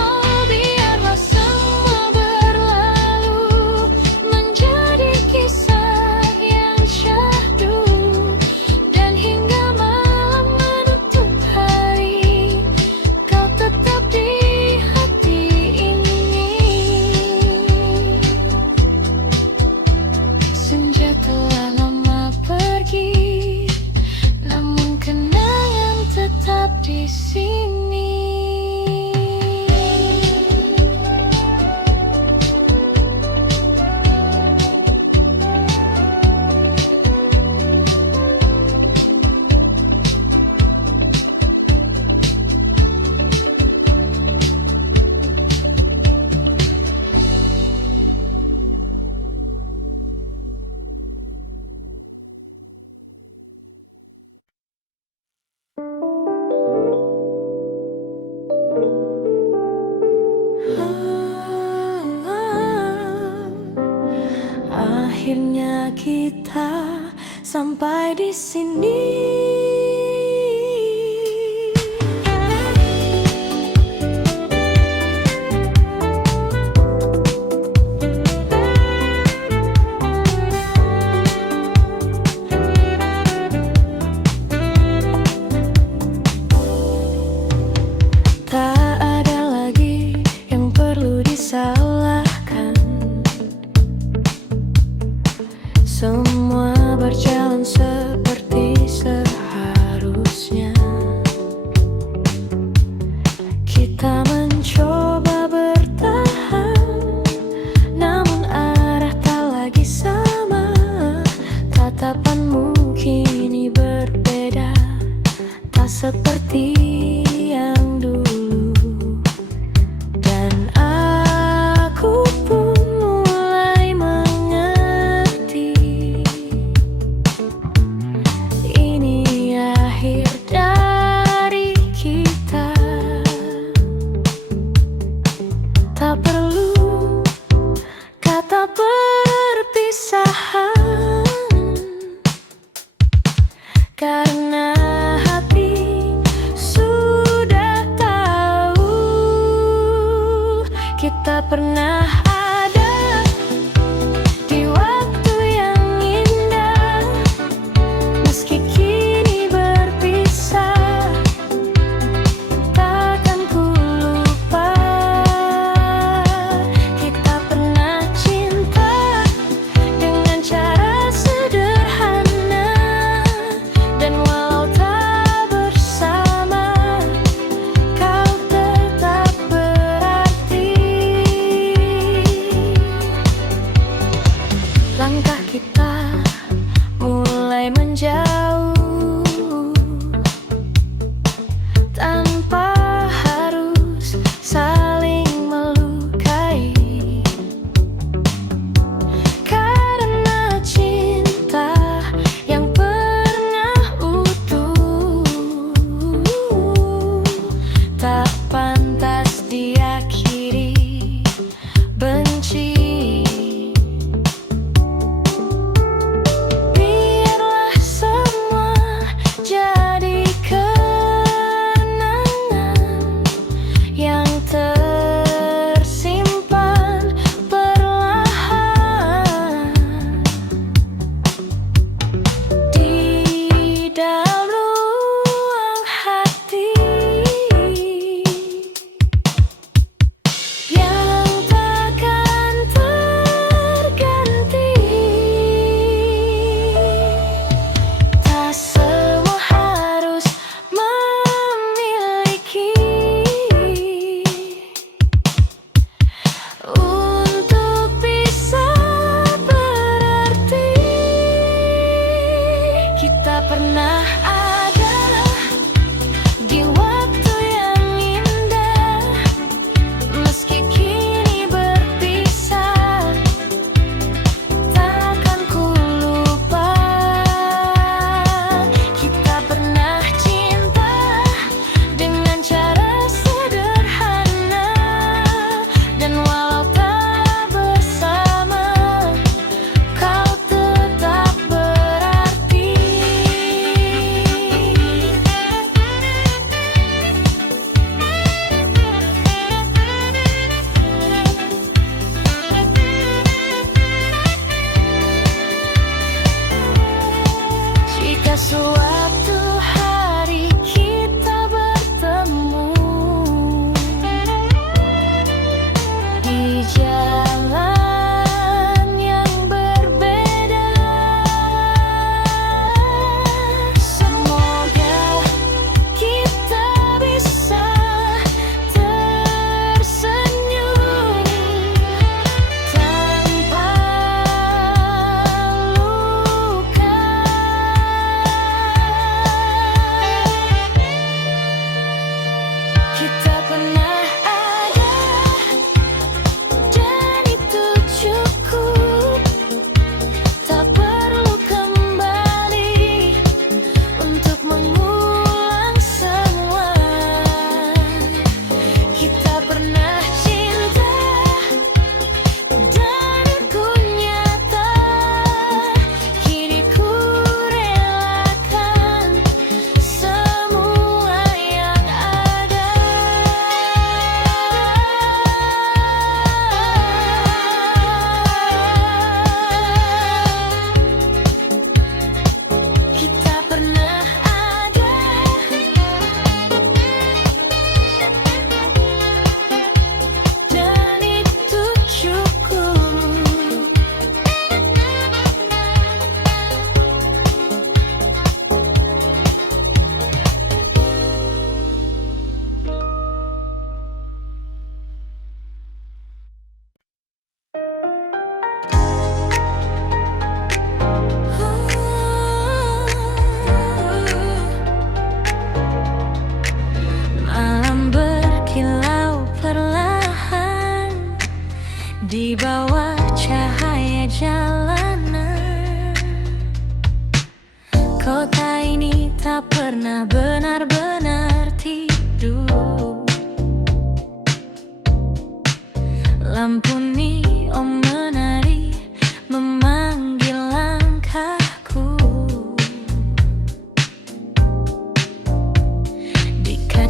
Oh, biarlah semua berlalu menjadi kisah yang syahdu, dan hingga malam menutup hari, kau tetap di hati ini. Senja telah lama pergi, namun kenangan tetap di sini. Akhirnya kita sampai di sini. Tak ada lagi yang perlu disalahkan, semua berjalan seperti seharusnya. Kita mencoba bertahan, namun arah tak lagi sama. Tatapanmu kini berbeda, tak seperti yang dulu. Dan aku pun mulai mengerti, ini akhir dari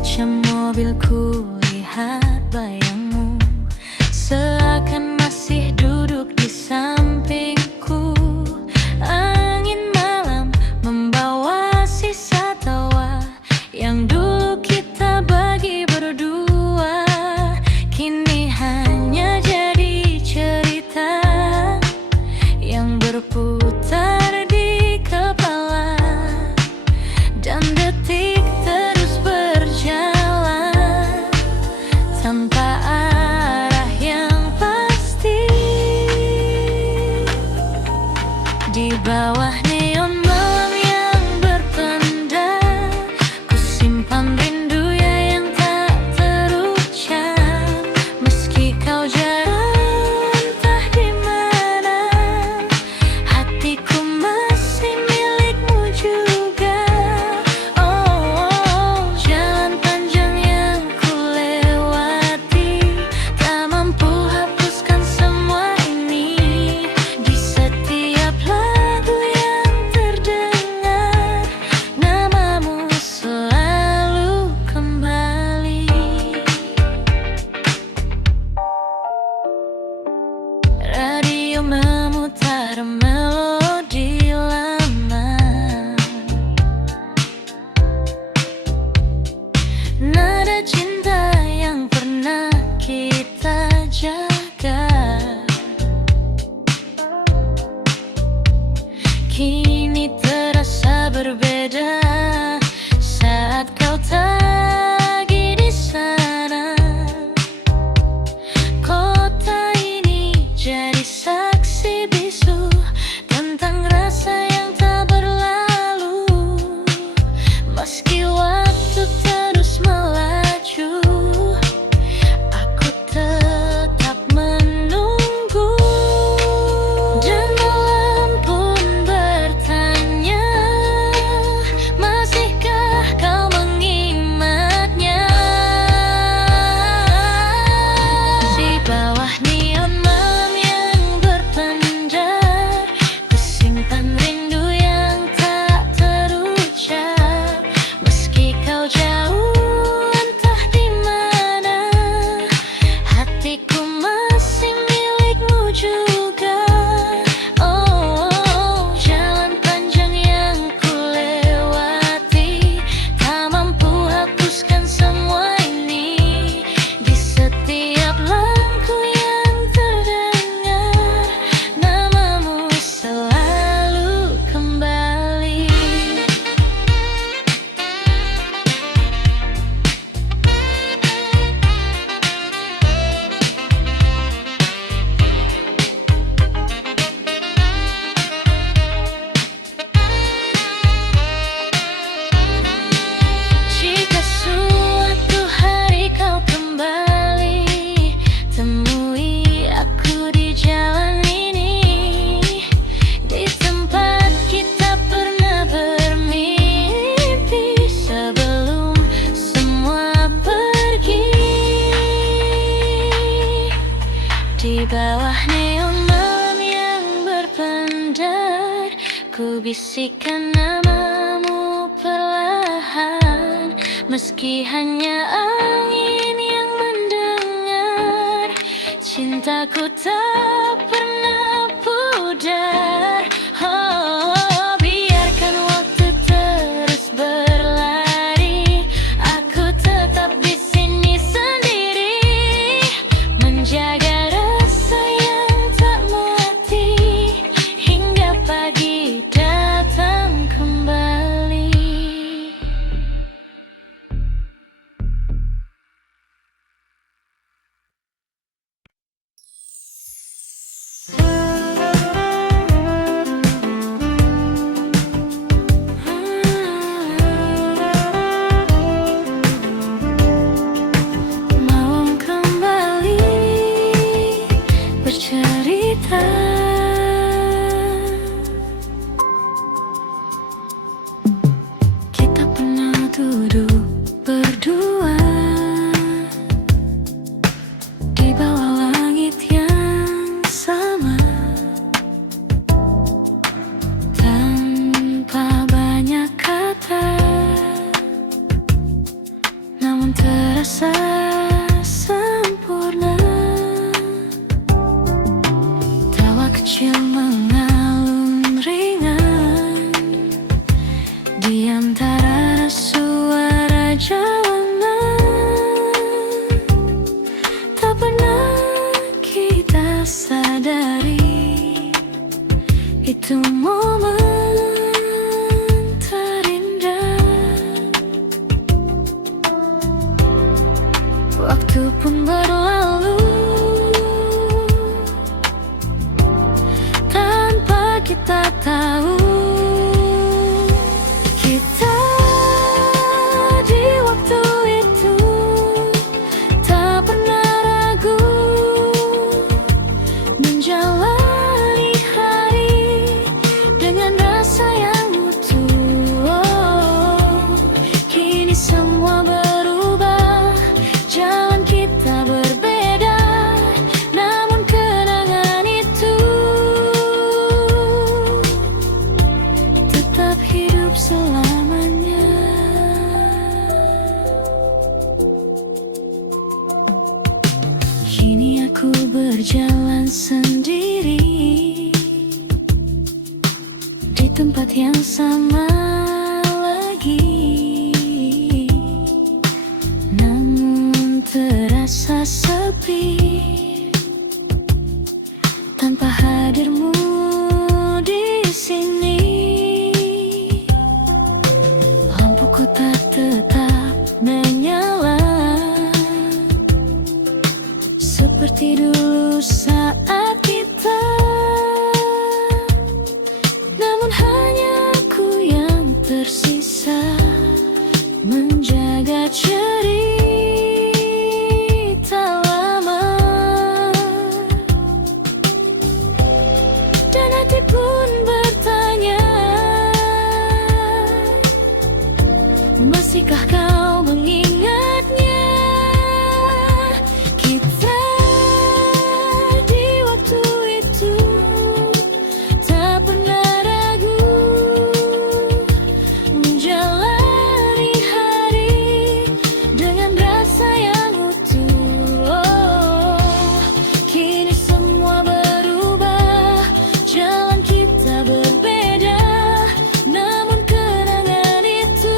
kaca mobilku lihat bayangmu, seakan masih duduk di sampingku. Angin malam membawa sisa tawa yang dulu kita bagi berdua, kini hanya jadi cerita yang berputar di kepala, dan detik terus berjalan tanpa arah yang pasti. Di bawah neon malam yang berpendar, ku simpan rindu ya yang tak terucap. Meski kau jauh entah di mana, hatiku masih milikmu juga. Oh, jalan panjang yang ku lewati, tak mampu hapuskan semua ini. Di setiap lagu yang terdengar, namamu selalu kembali. Radio memutar melodi lama, nada cinta yang pernah kita jaga, kini terasa berbeda saat kau tak lagi di sana. Kota ini jadi saksi bisu tentang rasa yang tak berlalu. Meski waktu terus melaju, aku tetap menunggu. Dan malam pun bertanya, masihkah kau mengingatnya? Di bawah neon malam yang berpendar, ku simpan rindu yang tak terucap. Meski kau jauh entah di mana, hatiku masih milikmu juga. Oh, jalan panjang yang ku lewati, tak mampu hapuskan semua ini. Di setiap lagu yang terdengar, namamu selalu kembali. Jika suatu hari kau kembali, temui aku di jalan ini, di tempat kita pernah bermimpi sebelum semua pergi. Di bawah neon malam yang berpendar, ku bisikkan namamu perlahan. Meski hanya angin yang mendengar, cintaku tak pernah pudar. Oh, biarkan waktu terus berlari, aku tetap di sini sendiri, menjaga rasa yang tak mati hingga pagi datang kembali. terasa sempurna. Tawa kecil mengalun ringan di antara suara jalanan. Tak pernah kita sadari itu momen waktu pun berlalu tanpa kita tahu. Kita di waktu itu tak pernah ragu menjalani hari dengan rasa yang utuh. Oh, kini semua berubah, jalan kita berbeda, namun kenangan itu tetap hidup selamanya. Kini aku berjalan sendiri di tempat yang sama lagi, namun terasa sepi tanpa hadirmu di sini. Lampu kota tetap menyala seperti dulu saat kita, namun hanya aku yang tersisa menjaga cerita lama. Dan hati pun bertanya, masihkah kau mengingatnya? Kita di waktu itu tak pernah ragu menjalani hari dengan rasa yang utuh. Oh, kini semua berubah, jalan kita berbeda, namun kenangan itu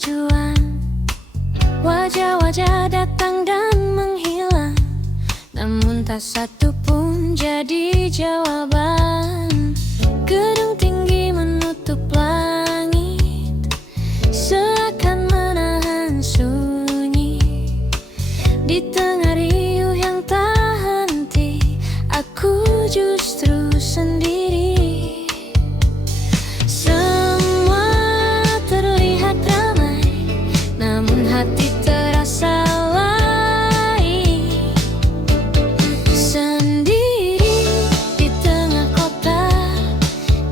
tujuan. Wajah-wajah datang dan menghilang, namun tak satu pun jadi jawaban. Gedung tinggi menutup langit, seakan menahan sunyi. Di tengah riuh yang tak henti, aku justru sendiri. Semua terlihat ramai, namun hati terasa lain. Sendiri di tengah kota,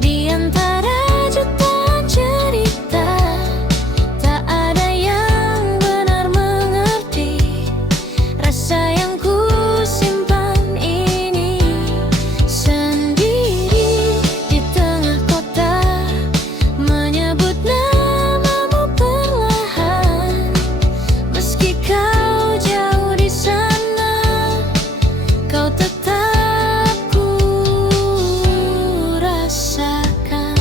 di antara jutaan cerita, tak ada yang benar mengerti rasa yang ku simpan ini. Sendiri di tengah kota, menyebut namamu perlahan. Meski kau jauh di sana, kau tetap ku rasakan.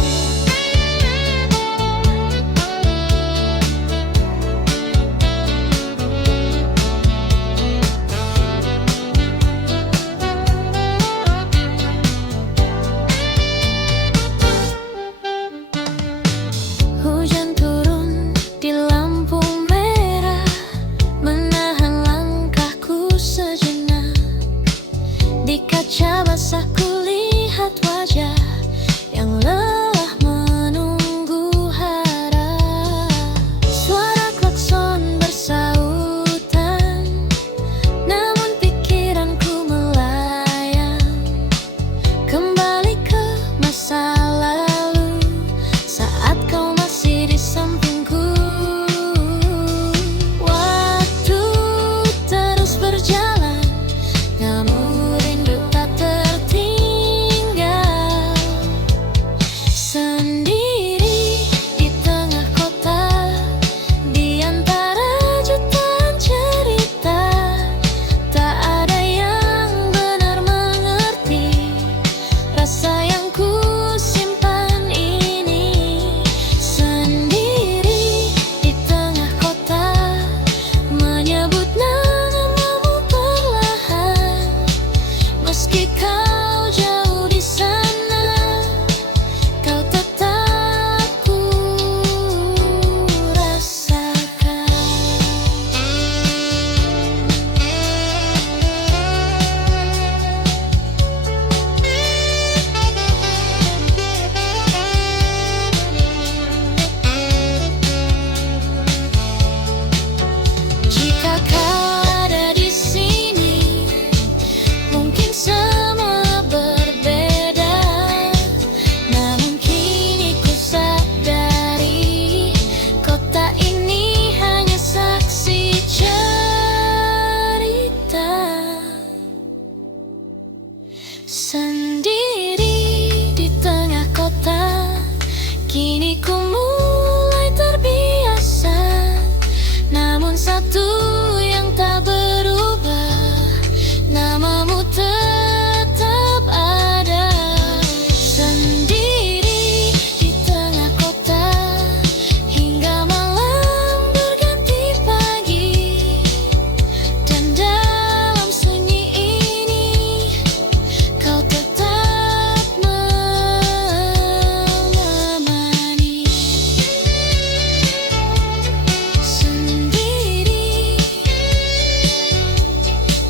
Hujan turun di lampu merah, menahan langkahku sejenak. Di kaca basah kulihat wajah yang lelah menunggu harap. Suara klakson bersautan, namun pikiranku melayang kembali ke masa lalu, saat kau masih di sampingku. Waktu terus berjalan, namun rindu tak tertinggal. Sendiri di tengah kota, di antara jutaan cerita, tak ada yang benar mengerti rasa yang ku simpan ini. Sendiri di tengah kota, menyebut namamu perlahan. Meski kau jauh di sana, kau tetap ku rasakan. Jika kau ada di sini, mungkin semua berbeda. Namun kini ku sadari, kota ini hanya saksi cerita. Sendiri di tengah kota, kini ku mulai terbiasa. Namun satu yang tak berubah, namamu tetap ada. Sendiri di tengah kota, hingga malam berganti pagi. Dan dalam sunyi ini, kau tetap menemani. Sendiri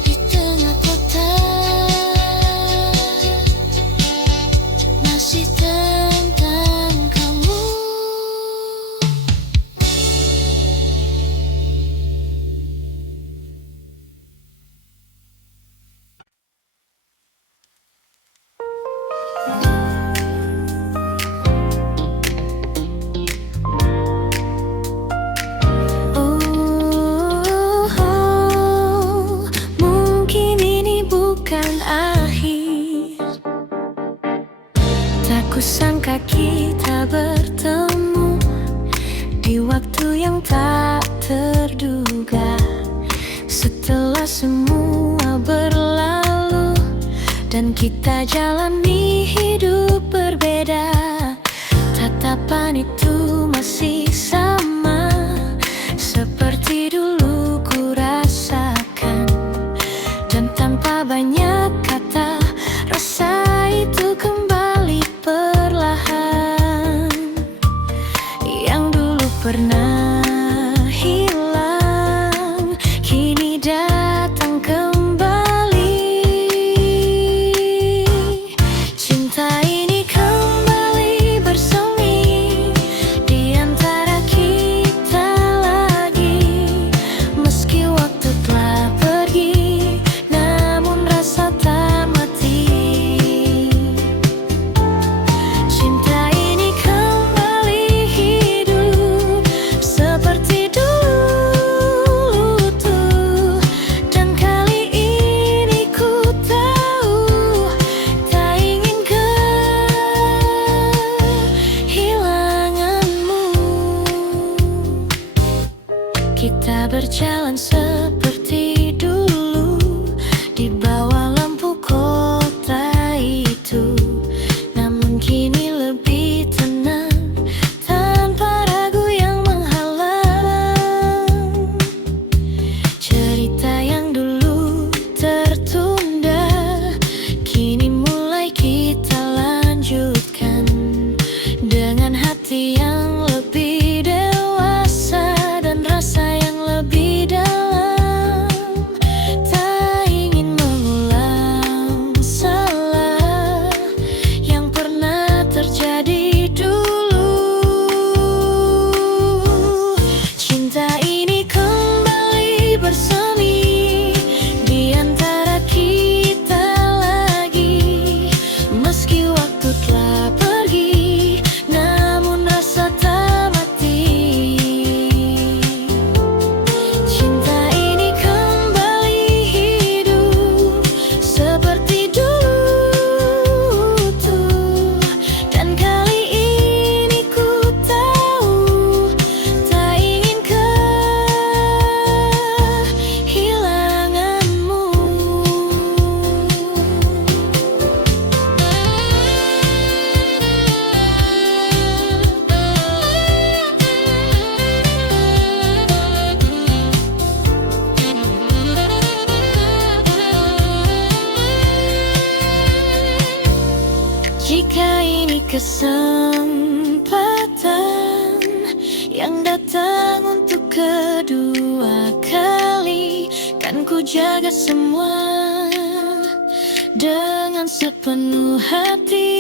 di tengah kota, masih tentang kamu. Mungkin ini bukan akhir. Tak kusangka kita bertemu di waktu yang tak terduga. Setelah semua berlalu dan kita jalani hidup berbeda, tatapan itu masih sama. pernah hilang kini datang kembali. Cinta ini kembali bersemi di antara kita lagi. Meski waktu telah pergi, namun rasa tak mati. Cinta ini kembali hidup seperti dulu tuh. Dan kali ini ku tahu tak ingin kehilanganmu. Kita berjalan seperti dulu di bawah lampu kota itu. Namun kini lebih tenang tanpa ragu yang menghalang. Cerita yang dulu tertunda kini mulai kita lanjutkan dengan hati yang lebih dewasa dan rasa yang lebih dalam. Tak ingin mengulang salah yang pernah terjadi dulu. Cinta ini kembali bersemi di antara kita lagi. Meski waktu telah pergi, namun rasa tak mati. Cinta ini kembali hidup seperti dulu tuh. Dan kali ini ku tahu tak ingin kehilanganmu. Jika ini kesempatan yang datang untuk kedua kali, kan ku jaga semua dengan sepenuh hati.